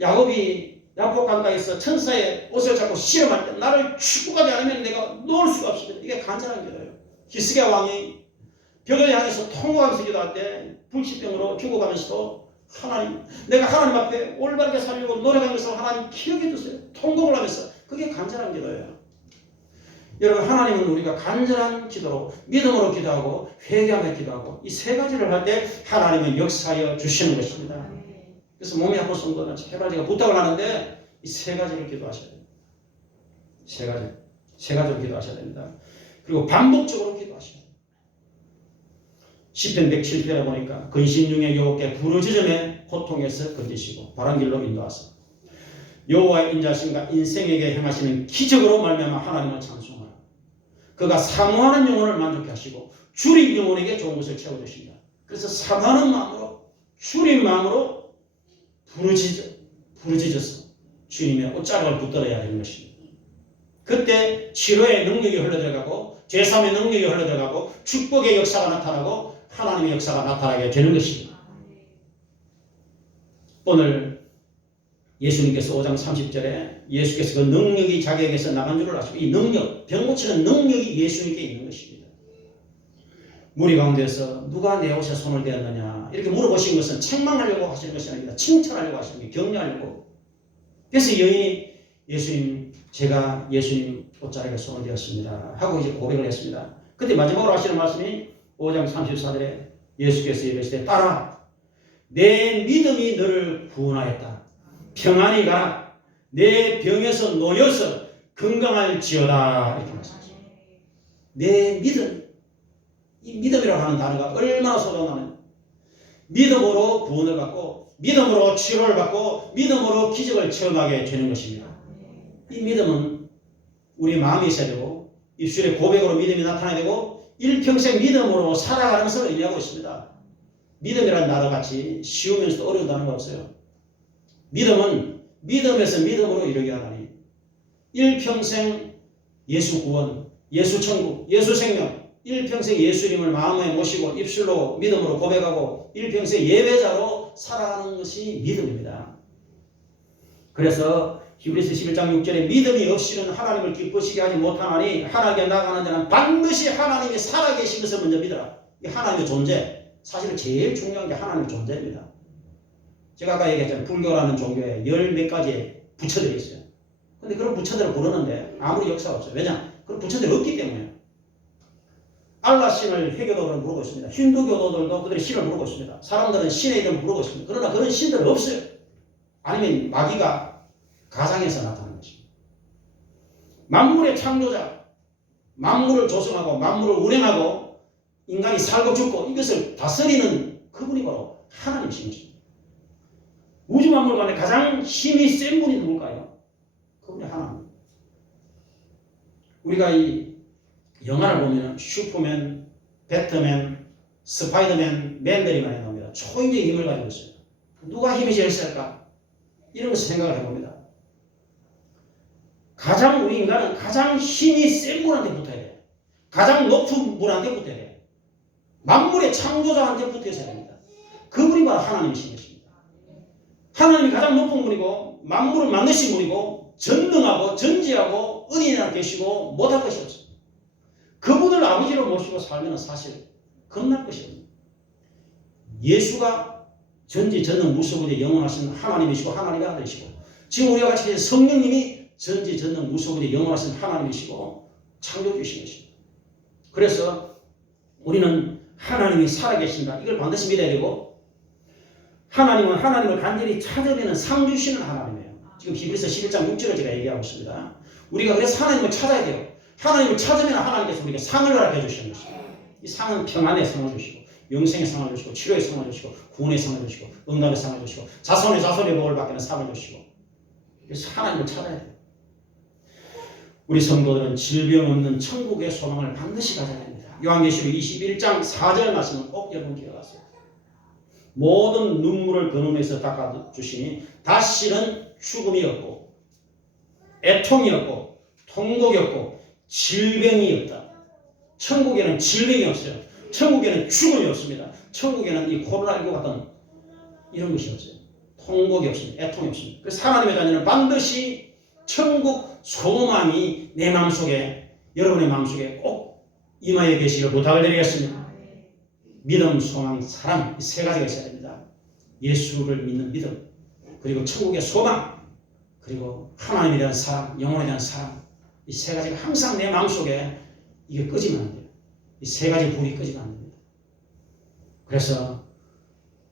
야곱이 야곱 강가에서 천사의 옷을 잡고 씨름할 때 나를 축복하지 않으면 내가 놓을 수가 없습니다. 이게 간절한 기도예요. 히스기야 왕이 벽을 향해서 통곡하면서 기도할 때 불치병으로 죽어가면서도 하나님, 내가 하나님 앞에 올바르게 살려고 노력한 것을 하나님 기억해 주세요. 통곡을 하면서 그게 간절한 기도예요. 여러분 하나님은 우리가 간절한 기도로 믿음으로 기도하고 회개하며 기도하고 이 세 가지를 할 때 하나님은 역사하여 주시는 것입니다. 그래서 몸이 아픈 성도는 제발 제가 부탁을 하는데 이 세 가지를 기도하셔야 돼요. 세 가지를 기도하셔야 됩니다. 그리고 반복적으로 기도하셔야 돼요. 시편 107편에 보니까 근심 중에 여호와께 부르짖음에 고통에서 건지시고 바른 길로 인도하사 여호와의 인자심과 인생에게 행하시는 기적으로 말미암아 하나님을 찬송하라. 그가 사모하는 영혼을 만족해 하시고 주린 영혼에게 좋은 것을 채워주신다. 그래서 사모하는 마음으로 주린 마음으로 부르짖어서 주님의 옷자락을 붙들어야 되는 것입니다. 그때 치료의 능력이 흘러들어가고 죄사함의 능력이 흘러들어가고 축복의 역사가 나타나고 하나님의 역사가 나타나게 되는 것입니다. 오늘 예수님께서 5장 30절에 예수께서 그 능력이 자기에게서 나간 줄을 아시고 이 능력, 병 고치는 능력이 예수님께 있는 것입니다. 무리 가운데서 누가 내 옷에 손을 대었느냐 이렇게 물어보신 것은 책망하려고 하시는 것이 아닙니다. 칭찬하려고 하시는 게 격려하려고. 그래서 여인이 예수님 제가 예수님 옷자락에 손을 대었습니다 하고 이제 고백을 했습니다. 그때 마지막으로 하시는 말씀이 5장 34절에 예수께서 이르시되 따라 내 믿음이 너를 구원하였다. 평안히 가라. 내 병에서 놓여서 건강할지어다. 이렇게 말씀하십니다. 내 믿음. 이 믿음이라고 하는 단어가 얼마나 소중하냐. 믿음으로 구원을 받고 믿음으로 치료를 받고 믿음으로 기적을 체험하게 되는 것입니다. 이 믿음은 우리 마음이 있어야 되고 입술의 고백으로 믿음이 나타나야 되고 일평생 믿음으로 살아가는 것을 의미하고 있습니다. 믿음이라는 단어같이 쉬우면서도 어려운 단어가 없어요. 믿음은 믿음에서 믿음으로 이르게 하나니 일평생 예수 구원, 예수 천국, 예수 생명 일평생 예수님을 마음에 모시고 입술로 믿음으로 고백하고 일평생 예배자로 살아가는 것이 믿음입니다. 그래서 히브리서 11장 6절에 믿음이 없이는 하나님을 기쁘시게 하지 못하나니 하나님께 나아가는 자는 반드시 하나님이 살아계신 것을 먼저 믿어라. 이 하나님의 존재, 사실은 제일 중요한 게 하나님의 존재입니다. 제가 아까 얘기했잖아요. 불교라는 종교에 열 몇 가지의 부처들이 있어요. 근데 그런 부처들을 부르는데 아무리 역사가 없어요. 왜냐? 그런 부처들이 없기 때문에. 알라 신을 회교도들은 부르고 있습니다. 힌두교도들도 그들의 신을 부르고 있습니다. 사람들은 신의 이름을 부르고 있습니다. 그러나 그런 신들은 없어요. 아니면 마귀가 가상에서 나타나는 것입니다. 만물의 창조자, 만물을 조성하고 만물을 운행하고 인간이 살고 죽고 이것을 다스리는 그분이 바로 하나님이십니다. 우주 만물 간에 가장 힘이 센 분이 누굴까요? 그분이 하나님. 우리가 이 영화를 보면 슈퍼맨, 배트맨, 스파이더맨, 맨들이 많이 나옵니다. 초인적인 힘을 가지고 있어요. 누가 힘이 제일 셀까? 이런 것을 생각을 해봅니다. 가장 우리 인간은 가장 힘이 센 분한테 붙어야 돼요. 가장 높은 분한테 붙어야 돼요. 만물의 창조자한테 붙어야 됩니다. 그분이 바로 하나님이신 것입니다. 하나님이 가장 높은 분이고 만물을 만드신 분이고 전능하고 전지하고 어디나 계시고 못할 것이 없습니다. 그분을 아버지로 모시고 살면 사실 겁날 것이 없습니다. 예수가 전지 전능 무소부지 영원하신 하나님이시고 하나님의 아들이시고 지금 우리가 같이 성령님이 전지 전능 무소부지 영원하신 하나님이시고 창조주이신 것입니다. 그래서 우리는 하나님이 살아계신다. 이걸 반드시 믿어야 되고 하나님은 하나님을 간절히 찾으면 상 주시는 하나님이에요. 지금 히브리서 11장 6절을 제가 얘기하고 있습니다. 우리가 그래서 하나님을 찾아야 돼요. 하나님을 찾으면 하나님께서 우리에게 상을 허락해 주시는 것입니다. 이 상은 평안의 상을 주시고 영생의 상을 주시고 치료의 상을 주시고 구원의 상을 주시고 응답의 상을 주시고 자손의 복을 받게 하는 상을 주시고 그래서 하나님을 찾아야 돼요. 우리 성도들은 질병 없는 천국의 소망을 반드시 가져야 됩니다. 요한계시록 21장 4절 말씀은 꼭 여러분 기억하세요. 모든 눈물을 그 눈에서 닦아주시니 다시는 죽음이 없고 애통이 없고 통곡이 없고 질병이 없다. 천국에는 질병이 없어요. 천국에는 죽음이 없습니다. 천국에는 이 코로나19 같은 이런 것이 없어요. 통곡이 없습니다. 애통이 없습니다. 그래서 하나님의 자녀는 반드시 천국 소망이 내 마음속에 여러분의 마음속에 꼭 임하여 계시기를 부탁을 드리겠습니다. 믿음, 소망, 사랑 이 세 가지가 있어야 됩니다. 예수를 믿는 믿음 그리고 천국의 소망 그리고 하나님에 대한 사랑, 영혼에 대한 사랑 이 세 가지가 항상 내 마음속에 이게 꺼지면 안 돼요. 이 세 가지 불이 꺼지면 안 됩니다. 그래서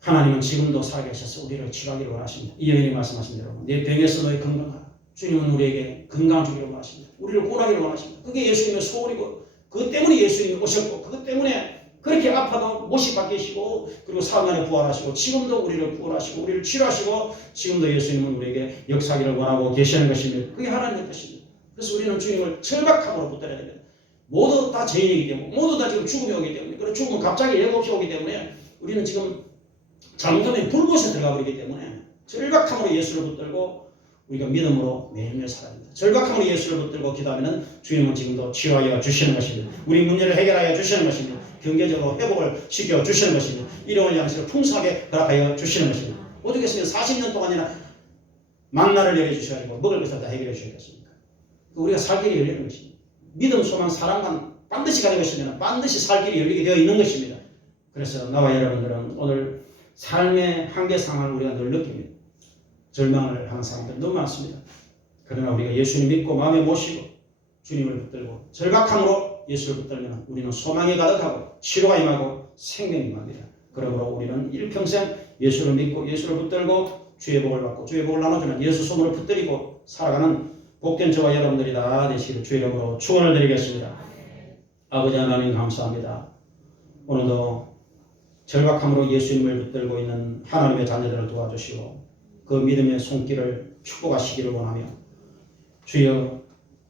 하나님은 지금도 살아계셔서 우리를 치료하기를 원하십니다. 이 여인이 말씀하신 대로 내 병에서 너희 건강하라. 주님은 우리에게 건강을 주기를 원하십니다. 우리를 구원하기를 원하십니다. 그게 예수님의 소원이고 그것 때문에 예수님이 오셨고 그것 때문에 그렇게 아파도 못이 바뀌시고 그리고 사흘만에 부활하시고 지금도 우리를 구원하시고 우리를 치료하시고 지금도 예수님은 우리에게 역사하기를 원하고 계시는 것입니다. 그게 하나님의 뜻입니다. 그래서 우리는 주님을 절박함으로 붙들어야 됩니다. 모두 다 죄인이기 때문에 모두 다 지금 죽음이 오기 때문에 그리고 죽음은 갑자기 예고 없이 오기 때문에 우리는 지금 잠깐의 불못에 들어가 버리기 때문에 절박함으로 예수를 붙들고 우리가 믿음으로 매일매일 살아야 됩니다. 절박함으로 예수를 붙들고 기도하면 주님은 지금도 치유하여 주시는 것입니다. 우리 문제를 해결하여 주시는 것입니다. 경제적으로 회복을 시켜 주시는 것입니다. 일용할 양식을 풍성하게 허락하여 주시는 것입니다. 어떻겠습니까? 40년 동안이나 만나를 열어주셔가지고 먹을 것을 다 해결해 주셨겠습니까? 우리가 살 길이 열리는 것입니다. 믿음, 소망, 사랑만 반드시 가진 것이면 반드시 살 길이 열리게 되어 있는 것입니다. 그래서 나와 여러분들은 오늘 삶의 한계 상황을 우리가 늘 느낍니다. 절망을 하는 사람들 너무 많습니다. 그러나 우리가 예수님 믿고 마음에 모시고 주님을 붙들고 절박함으로 예수를 붙들면 우리는 소망이 가득하고 치료가 임하고 생명이 임합니다. 그러므로 우리는 일평생 예수를 믿고 예수를 붙들고 주의 복을 받고 주의 복을 나눠주는 예수 소문을 붙들이고 살아가는 복된 저와 여러분들이 다 되시기를 주의 이름으로 축원을 드리겠습니다. 아버지 하나님 감사합니다. 오늘도 절박함으로 예수님을 붙들고 있는 하나님의 자녀들을 도와주시고 그 믿음의 손길을 축복하시기를 원하며 주여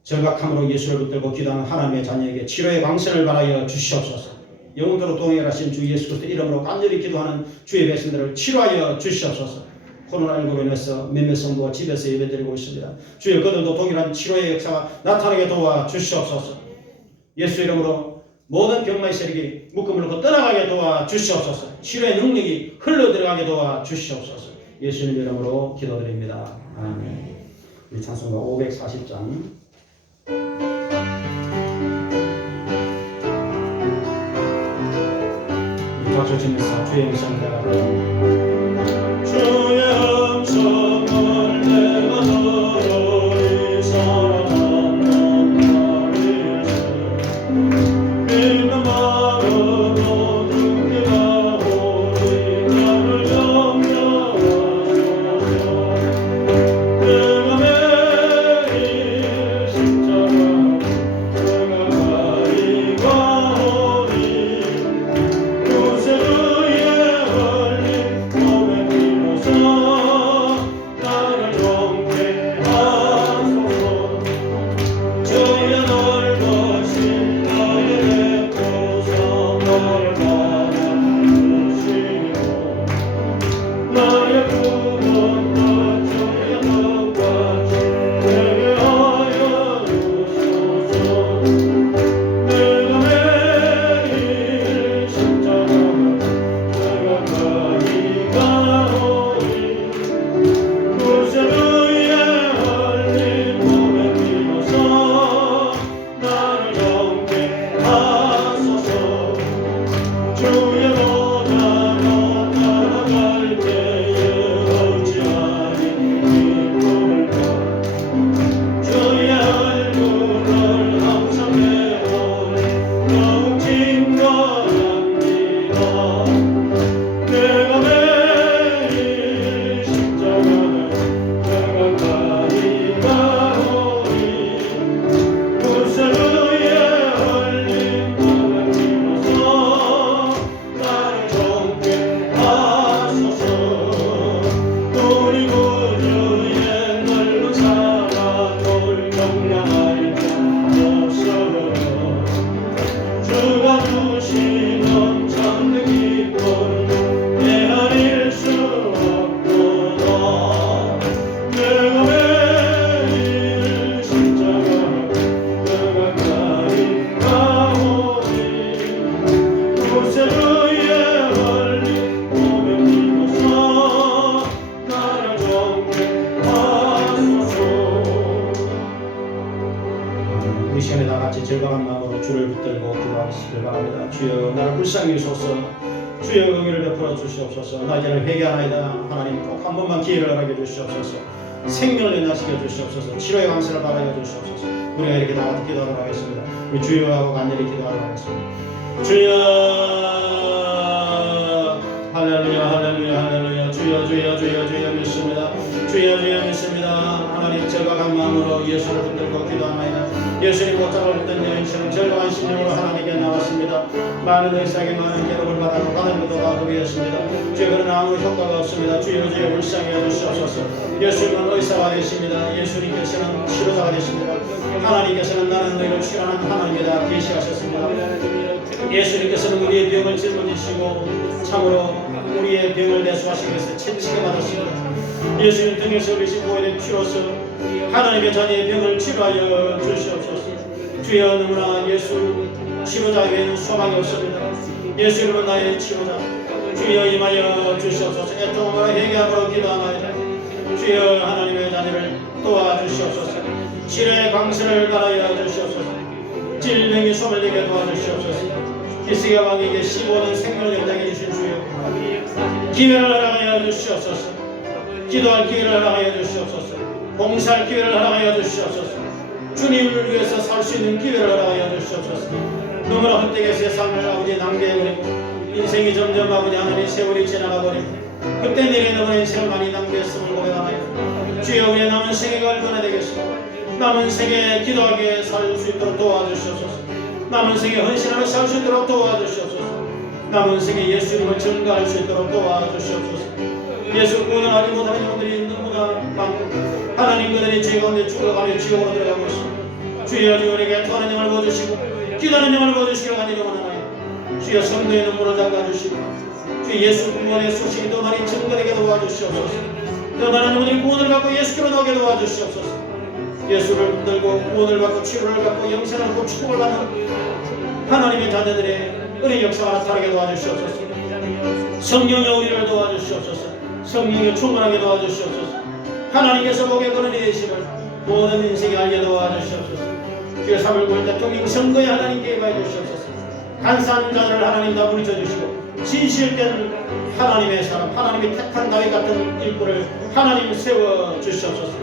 절박함으로 예수를 붙들고 기도하는 하나님의 자녀에게 치료의 광선을 발하여 주시옵소서. 영원토록 동행하신 주 예수 그리스도 이름으로 간절히 기도하는 주의 백성들을 치료하여 주시옵소서. 코로나19로 인해서 몇몇 성도가 집에서 예배드리고 있습니다. 주여 그들도 동일한 치료의 역사가 나타나게 도와 주시옵소서. 예수 이름으로 모든 병마의 세력이 묶음을 떠나가게 도와 주시옵소서. 치료의 능력이 흘러 들어가게 도와 주시옵소서. 예수님 이름으로 기도드립니다. 아멘. 우리 찬송가 540장 박수 치면서 주의 음성을 내가 주의 음성을 내가 들으리 사랑하는 나를 믿는 마음으로 듣게 가오니 나를 영접하소서. 내가 매일 십자가 내가 가리고 오니 구세주의 원리 절박한 마음으로 주를 붙들고 기도하시길 바랍니다. 주여 나를 불쌍히 여기소서. 주여 긍휼을 베풀어 주시옵소서. 나 이제는 회개하나이다. 하나님 꼭 한 번만 기회를 허락해 주시옵소서. 생명을 연락시켜 주시옵소서. 치료의 감사를 받아여 주시옵소서. 우리가 이렇게 다 같이 기도하도록 하겠습니다. 우리 주여하고 간절히 기도하도록 하겠습니다. 주여 할렐루야 할렐루야 할렐루야. 주여 주여 주여 주여 믿습니다. 주여 주여 믿습니다. 하나님 절박한 마음으로 예수를 붙들고 기도하나이다. 예수님 옷장을 붙든 여인처럼 절박한 심령으로 하나님께 나왔습니다. 많은 의사에게 많은 괴로움을 받아도 하늘로도 다 그리했습니다. 주여 그러나 아무 효과가 없습니다. 주여 주여 불쌍히 여주시옵소서. 예수님은 의사가 되십니다. 예수님께서는 치료자가 되십니다. 하나님께서는 나는 너희를 치료하는 하나님이다 계시하셨습니다. 예수님께서는 우리의 병을 짊어지시고 참으로 우리의 병을 내수하시기 위해서 채찍에 맞았습니다. 예수님 등에서 흘리신 보혈의 피로서 하나님의 자녀의 병을 치료하여 주시옵소서. 주여 너무나 예수 치료자 외에는 소망이 없습니다. 예수 이름은 나의 치료자. 주여 임하여 주시옵소서. 애통함으로 회개함으로 기도하나이다. 주여 하나님의 자녀를 도와주시옵소서. 치료의 광선을 갈아여 주시옵소서. 질병이 소멸되게 도와주시옵소서. 기스의 왕에게 15년 생명을 연장해 주신 주여 기회를 허락하여 주시옵소서. 기도할 기회를 허락하여 주시옵소서. 봉사할 기회를 허락하여 주시옵소서. 주님을 위해서 살 수 있는 기회를 허락하여 주시옵소서. 너무나 헛되게 세상을 아버지 낭비해버리고 인생이 점점 아버지 하나님 세월이 지나가버리고 그때 내게 너무 인생을 많이 낭비했음을 고백하나요. 주여 우리의 남은 생애가 얼마나 되겠습니까. 남은 생에 기도하게 살 수 있도록 도와주시옵소서. 남은 생에 헌신하며 살 수 있도록 도와주시옵소서. 남은 생에 예수님을 증거할 수 있도록 도와주시옵소서. 예수 구원을 알지 못하는 영혼들이 너무나 많고 하나님 그들이 죄 가운데 죽어가며 지옥으로 들어가고 있습니다. 주여 주님에게 토하는 영을 부어주시고 기도하는 영을 부어주시기를 간절히 원하나요. 주여 성도의 눈물을 닦아주시고 주여 예수 구원의 소식이 더 많이 증거되게 도와주시옵소서. 더 많은 영혼들이 구원을 받고 예수께로 나오게 도와주시옵소서. 예수를 붙들고 구원을 받고 치료를 받고 영생을 받고 축복을 받는 하나님의 자녀들의 은혜 역사가 나타나게 도와주시옵소서. 성령의 우리를 도와주시옵소서. 성령의 충만하게 도와주시옵소서. 하나님께서 복의 근원이 되심을 모든 인생이 알게 도와주시옵소서. 주의 3월 9일 통일 선거에 하나님께 임하여 주시옵소서. 간사한 자들을 하나님 다 물리쳐주시고 진실된 하나님의 사람 하나님이 택한 다윗 같은 일꾼을 하나님 세워주시옵소서.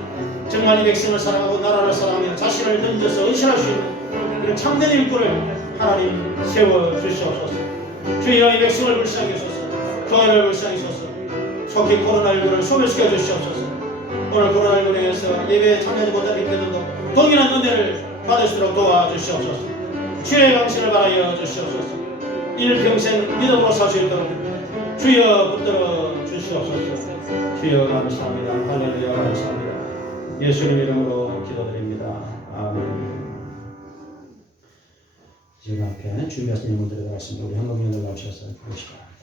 정말 이 백성을 사랑하고 나라를 사랑하며 자신을 던져서 의신할 수 있는 그런 참된 일꾼을 하나님 세워주시옵소서. 주여 이 백성을 불쌍히 여소서. 교회를 불쌍히 여소서. 속히 코로나19를 소멸시켜 주시옵소서. 오늘 코로나19로 인해서 예배에 참여하지 못한 이들도 동일한 은혜를 받을 수 있도록 도와주시옵소서. 주의 강신을 바라여 주시옵소서. 일평생 믿음으로 살 수 있도록 주여 붙들어 주시옵소서. 주여 감사합니다. 할렐루야 감사합니다. 예수님 이름으로 기도드립니다. 아멘. 지금 앞에 준비하신 영혼들의 말씀 우리 한국인들 나오셔서 부르시기 바랍니다.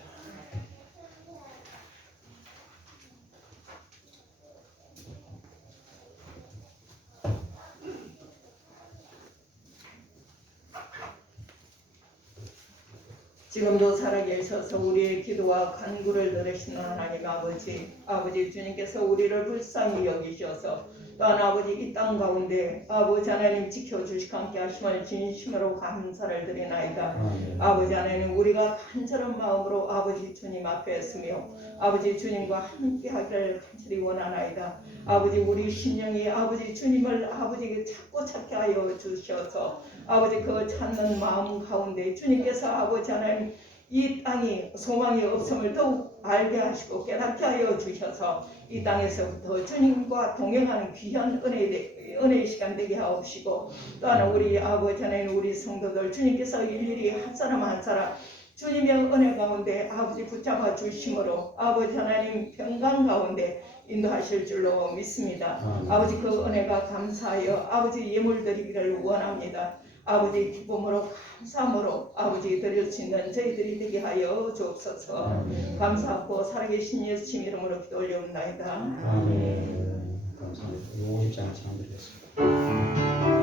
지금도 살아계셔서 우리의 기도와 간구를 들으시는 하나님 아버지 주님께서 우리를 불쌍히 여기셔서 또한 아버지 이 땅 가운데 아버지 하나님 지켜주시고 함께 하심을 진심으로 감사를 드리나이다. 아버지 하나님 우리가 간절한 마음으로 아버지 주님 앞에 서며 아버지 주님과 함께 하기를 간절히 원하나이다. 아버지 우리 심령이 아버지 주님을 아버지 찾고 찾게 하여 주셔서 아버지 그 찾는 마음 가운데 주님께서 아버지 하나님 이 땅이 소망이 없음을 더욱 알게 하시고 깨닫게 하여 주셔서 이 땅에서부터 주님과 동행하는 귀한 은혜의 시간 되게 하옵시고 또한 우리 아버지 하나님 우리 성도들 주님께서 일일이 한 사람 한 사람 주님의 은혜 가운데 아버지 붙잡아 주심으로 아버지 하나님 평강 가운데 인도하실 줄로 믿습니다. 아버지 그 은혜가 감사하여 아버지 예물 드리기를 원합니다. 아버지 기쁨으로 감사함으로 아버지 드릴 수 있는 저희들이 되게 하여 주옵소서. 감사하고 살아계신 예수님 이름으로 기도 올려옵나이다. 아멘. 감사합니다. 50장 드리겠습니다.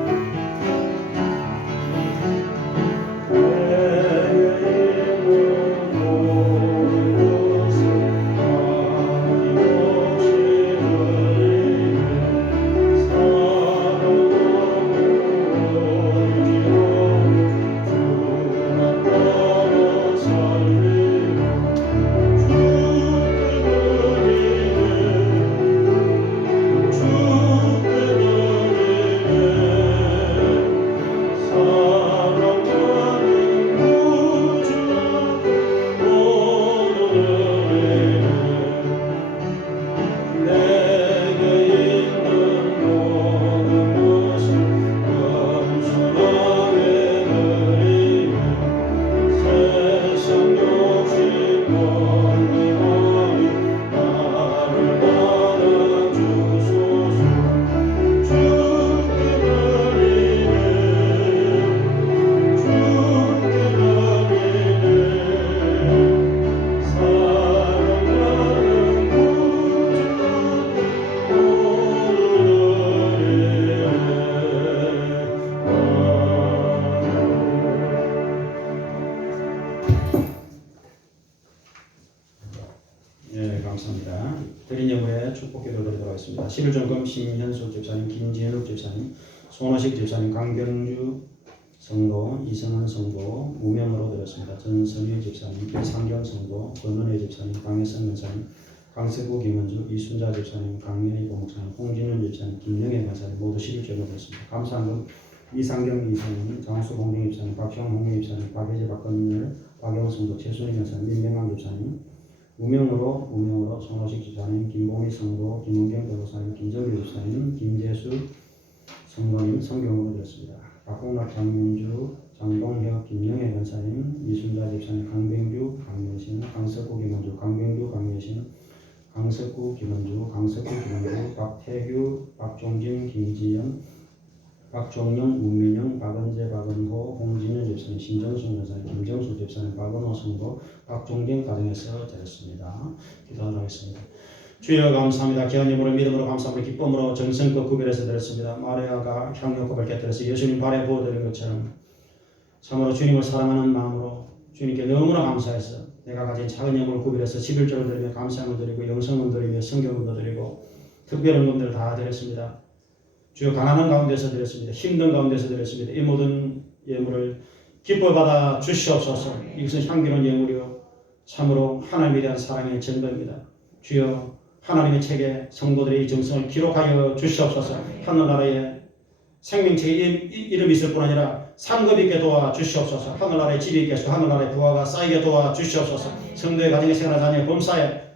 축복 기도를 드리도록 하겠습니다. 11점검 심현수 집사님, 김진욱 집사님, 손호식 집사님, 강병주 성도, 이성한 성도, 무명으로 드렸습니다. 전선희 집사님, 배상경 성도, 권은혜 집사님, 강혜선 권사님, 강세구 김원주, 이순자 집사님, 강민희 목사님, 홍진훈 집사님, 김영애 권사님 모두 11점을 드렸습니다. 감사한 분 이상경 이사님, 장수 공동 집사님, 박형 홍미 집사님, 박혜재 박건율, 박영호 성도, 최순희 권사님, 민명강 집사님, 무명으로 손호식 집사님, 김봉희 성도, 김은경 변호사님, 김정규 집사님, 김재수 성도님 성경으로 드렸습니다. 박공락 장민주, 장동혁, 김영애 권사님, 이순자 집사님, 강병주, 강민신, 강석구 김원주, 강병주, 강민신, 강석구 김원주, 박태규, 박종진, 김지연, 박종영, 문민영, 박은재, 박은호, 홍진현 집사님, 신정수 권사님, 김정수 집사님, 박은호 성도, 박종경 가정에서 드렸습니다. 기도하겠습니다. 주여 감사합니다. 귀한 예물을 믿음으로 감사합니다. 기쁨으로 정성껏 구별해서 드렸습니다. 마리아가 향유꽃을 곁들여서 예수님 발에 부어드린 것처럼 참으로 주님을 사랑하는 마음으로 주님께 너무나 감사해서 내가 가진 작은 예물을 구별해서 11조를 드리며 감사함을 드리고 영성을 드리며 성경을 드리고 특별한 것들을 다 드렸습니다. 주여 가난한 가운데서 드렸습니다. 힘든 가운데서 드렸습니다. 이 모든 예물을 기뻐 받아 주시옵소서. 이것은 향기로운 예물이요 참으로 하나님에 대한 사랑의 증거입니다. 주여 하나님의 책에 성도들의 이 정성을 기록하여 주시옵소서. 하늘나라에 생명체의 이름이 있을 뿐 아니라 상급이 있게 도와 주시옵소서. 하늘나라에 집이 있게 하시고 하늘나라에 부하가 쌓이게 도와 주시옵소서. 성도의 가정의 생활 자녀 범사에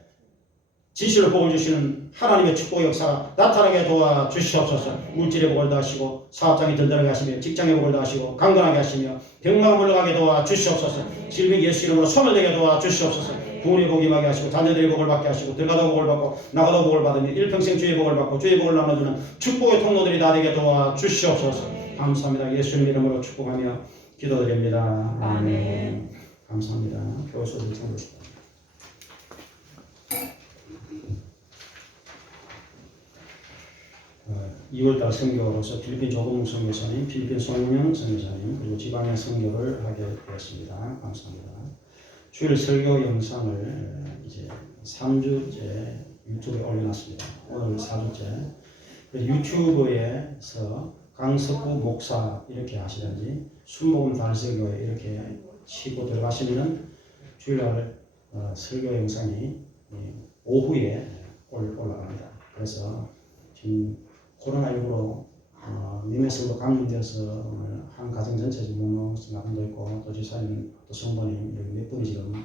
지시를 복을 주시는 하나님의 축복 역사가 나타나게 도와 주시옵소서. 물질의 복을 다하시고 사업장이 든든하게 하시며 직장의 복을 다하시고 강건하게 하시며 병마가 물러가게 도와 주시옵소서. 질병 예수 이름으로 소멸되게 도와 주시옵소서. 부모의 복이 임하게 하시고 자녀들의 복을 받게 하시고 들어가도 복을 받고 나가도 복을 받으며 일평생 주의 복을 받고 주의 복을 나눠주는 축복의 통로들이 다 되게 도와 주시옵소서. 감사합니다. 예수님 이름으로 축복하며 기도드립니다. 아멘. 감사합니다. 교수를 참으십시오. 2월달 선교로서 필리핀 조동욱 선교사님, 필리핀 송은영 선교사님 그리고 지방의 선교를 하게 되었습니다. 감사합니다. 주일 설교 영상을 이제 3주째 유튜브에 올려놨습니다. 오늘 4주째. 유튜브에서 강석구 목사 이렇게 하시든지 순복음 달설교에 이렇게 치고 들어가시면은 주일날 설교 영상이 오후에 올라갑니다. 그래서 지금 코로나19로 님에서도 감염되어서 한 가정 전체 지금 분도 있고 또 지사님 또 성도님 여기 몇 분이 지금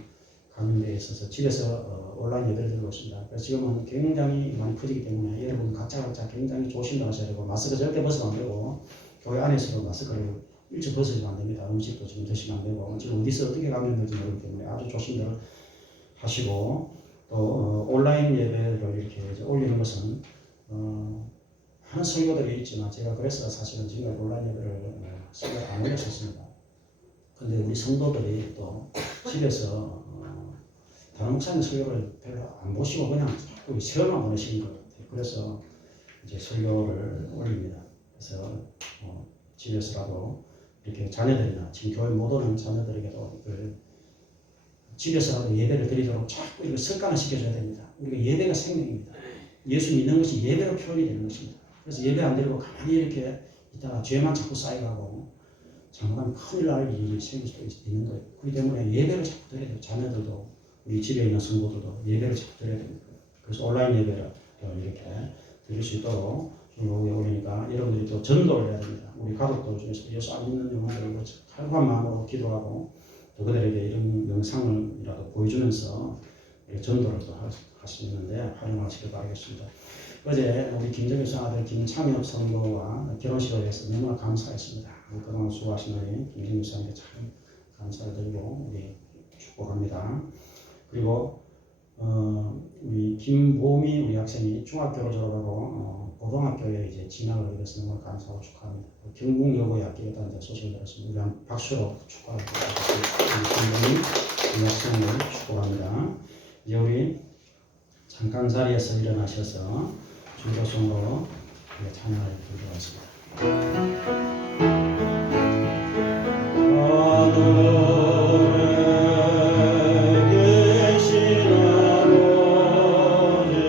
감염되어 있어서 집에서 온라인 예배를 드리고 있습니다. 그래서 지금은 굉장히 많이 퍼지기 때문에 여러분 각자 굉장히 조심하셔야 되고 마스크 절대 벗으면 안 되고 교회 안에서도 마스크를 일찍 벗으시면 안 됩니다. 음식도 지금 드시면 안 되고 지금 어디서 어떻게 감염될지 모르기 때문에 아주 조심들 하시고 또 온라인 예배를 이렇게 올리는 것은 하는 설교들이 있지만 제가 그래서 사실은 지금까지 온라인 예배를 설교 안 올렸었습니다. 근데 우리 성도들이 또 집에서 다른 목사님 설교를 별로 안 보시고 그냥 자꾸 세월만 보내시는 것 같아요. 그래서 이제 설교를 올립니다. 그래서 집에서라도 이렇게 자녀들이나 지금 교회 못 오는 자녀들에게도 집에서라도 예배를 드리도록 자꾸 이걸 습관을 시켜줘야 됩니다. 우리가 예배가 생명입니다. 예수 믿는 것이 예배로 표현이 되는 것입니다. 그래서 예배 안 드리고 가만히 이렇게 있다가 죄만 자꾸 쌓여가고 장관 큰일 날 일이 생길 수도 있는 거예요. 그렇기 때문에 예배를 자꾸 드려야 돼요. 자녀들도 우리 집에 있는 성도들도 예배를 자꾸 드려야 됩니다. 그래서 온라인 예배를 이렇게 드릴 수 있도록 오후에 올리니까 여러분들이 또 전도를 해야 됩니다. 우리 가족들 중에서 예수 안 믿는 영혼들을 칼국한 마음으로 기도하고 또 그들에게 이런 영상을이라도 보여주면서 전도를 또 할 수 있는데 활용하시길 바라겠습니다. 어제 우리 김정일성 아들 김창엽 성도와 결혼식을 해서 너무나 감사했습니다. 그동안 수고하신 우리 김정일성에게 참 감사를 드리고 우리 축복합니다. 그리고 우리 김보미 우리 학생이 중학교를 졸업하고 고등학교에 이제 진학을 하게 돼서 너무 감사하고 축하합니다. 경북여고에 합격했다는 소식을 들었습니다. 우리 한 박수로 축하합니다. 김보미 우리 학생을 축복합니다. 이제 우리 잠깐 자리에서 일어나셔서 주도성으로 찬양을 부르겠습니다. 하늘에 계신 아버지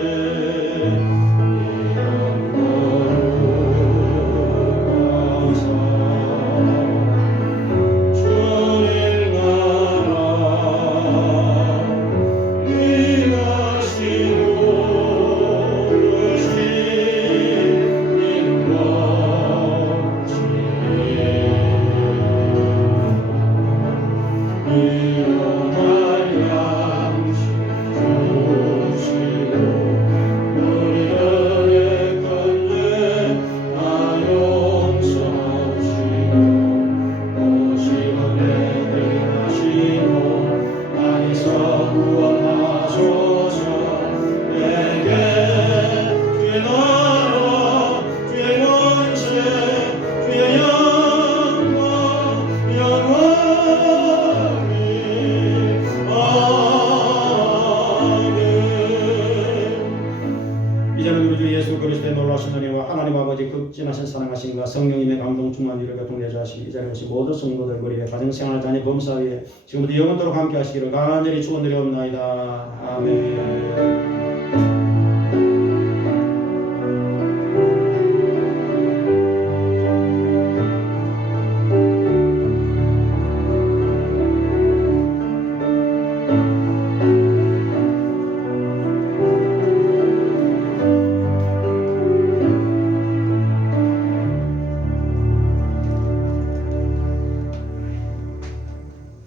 이제는 우리 주 예수 그리스도의 놀라신 은혜와 하나님 아버지 극진하신 사랑하심과 성령님의 감동 충만 위로가 동내주하시기 이 자리에 오신 모든 성도들 우리의 가정생활 자녀 범사위에 지금부터 영원토록 함께 하시기를 간절히 축원드리옵나이다. 아멘.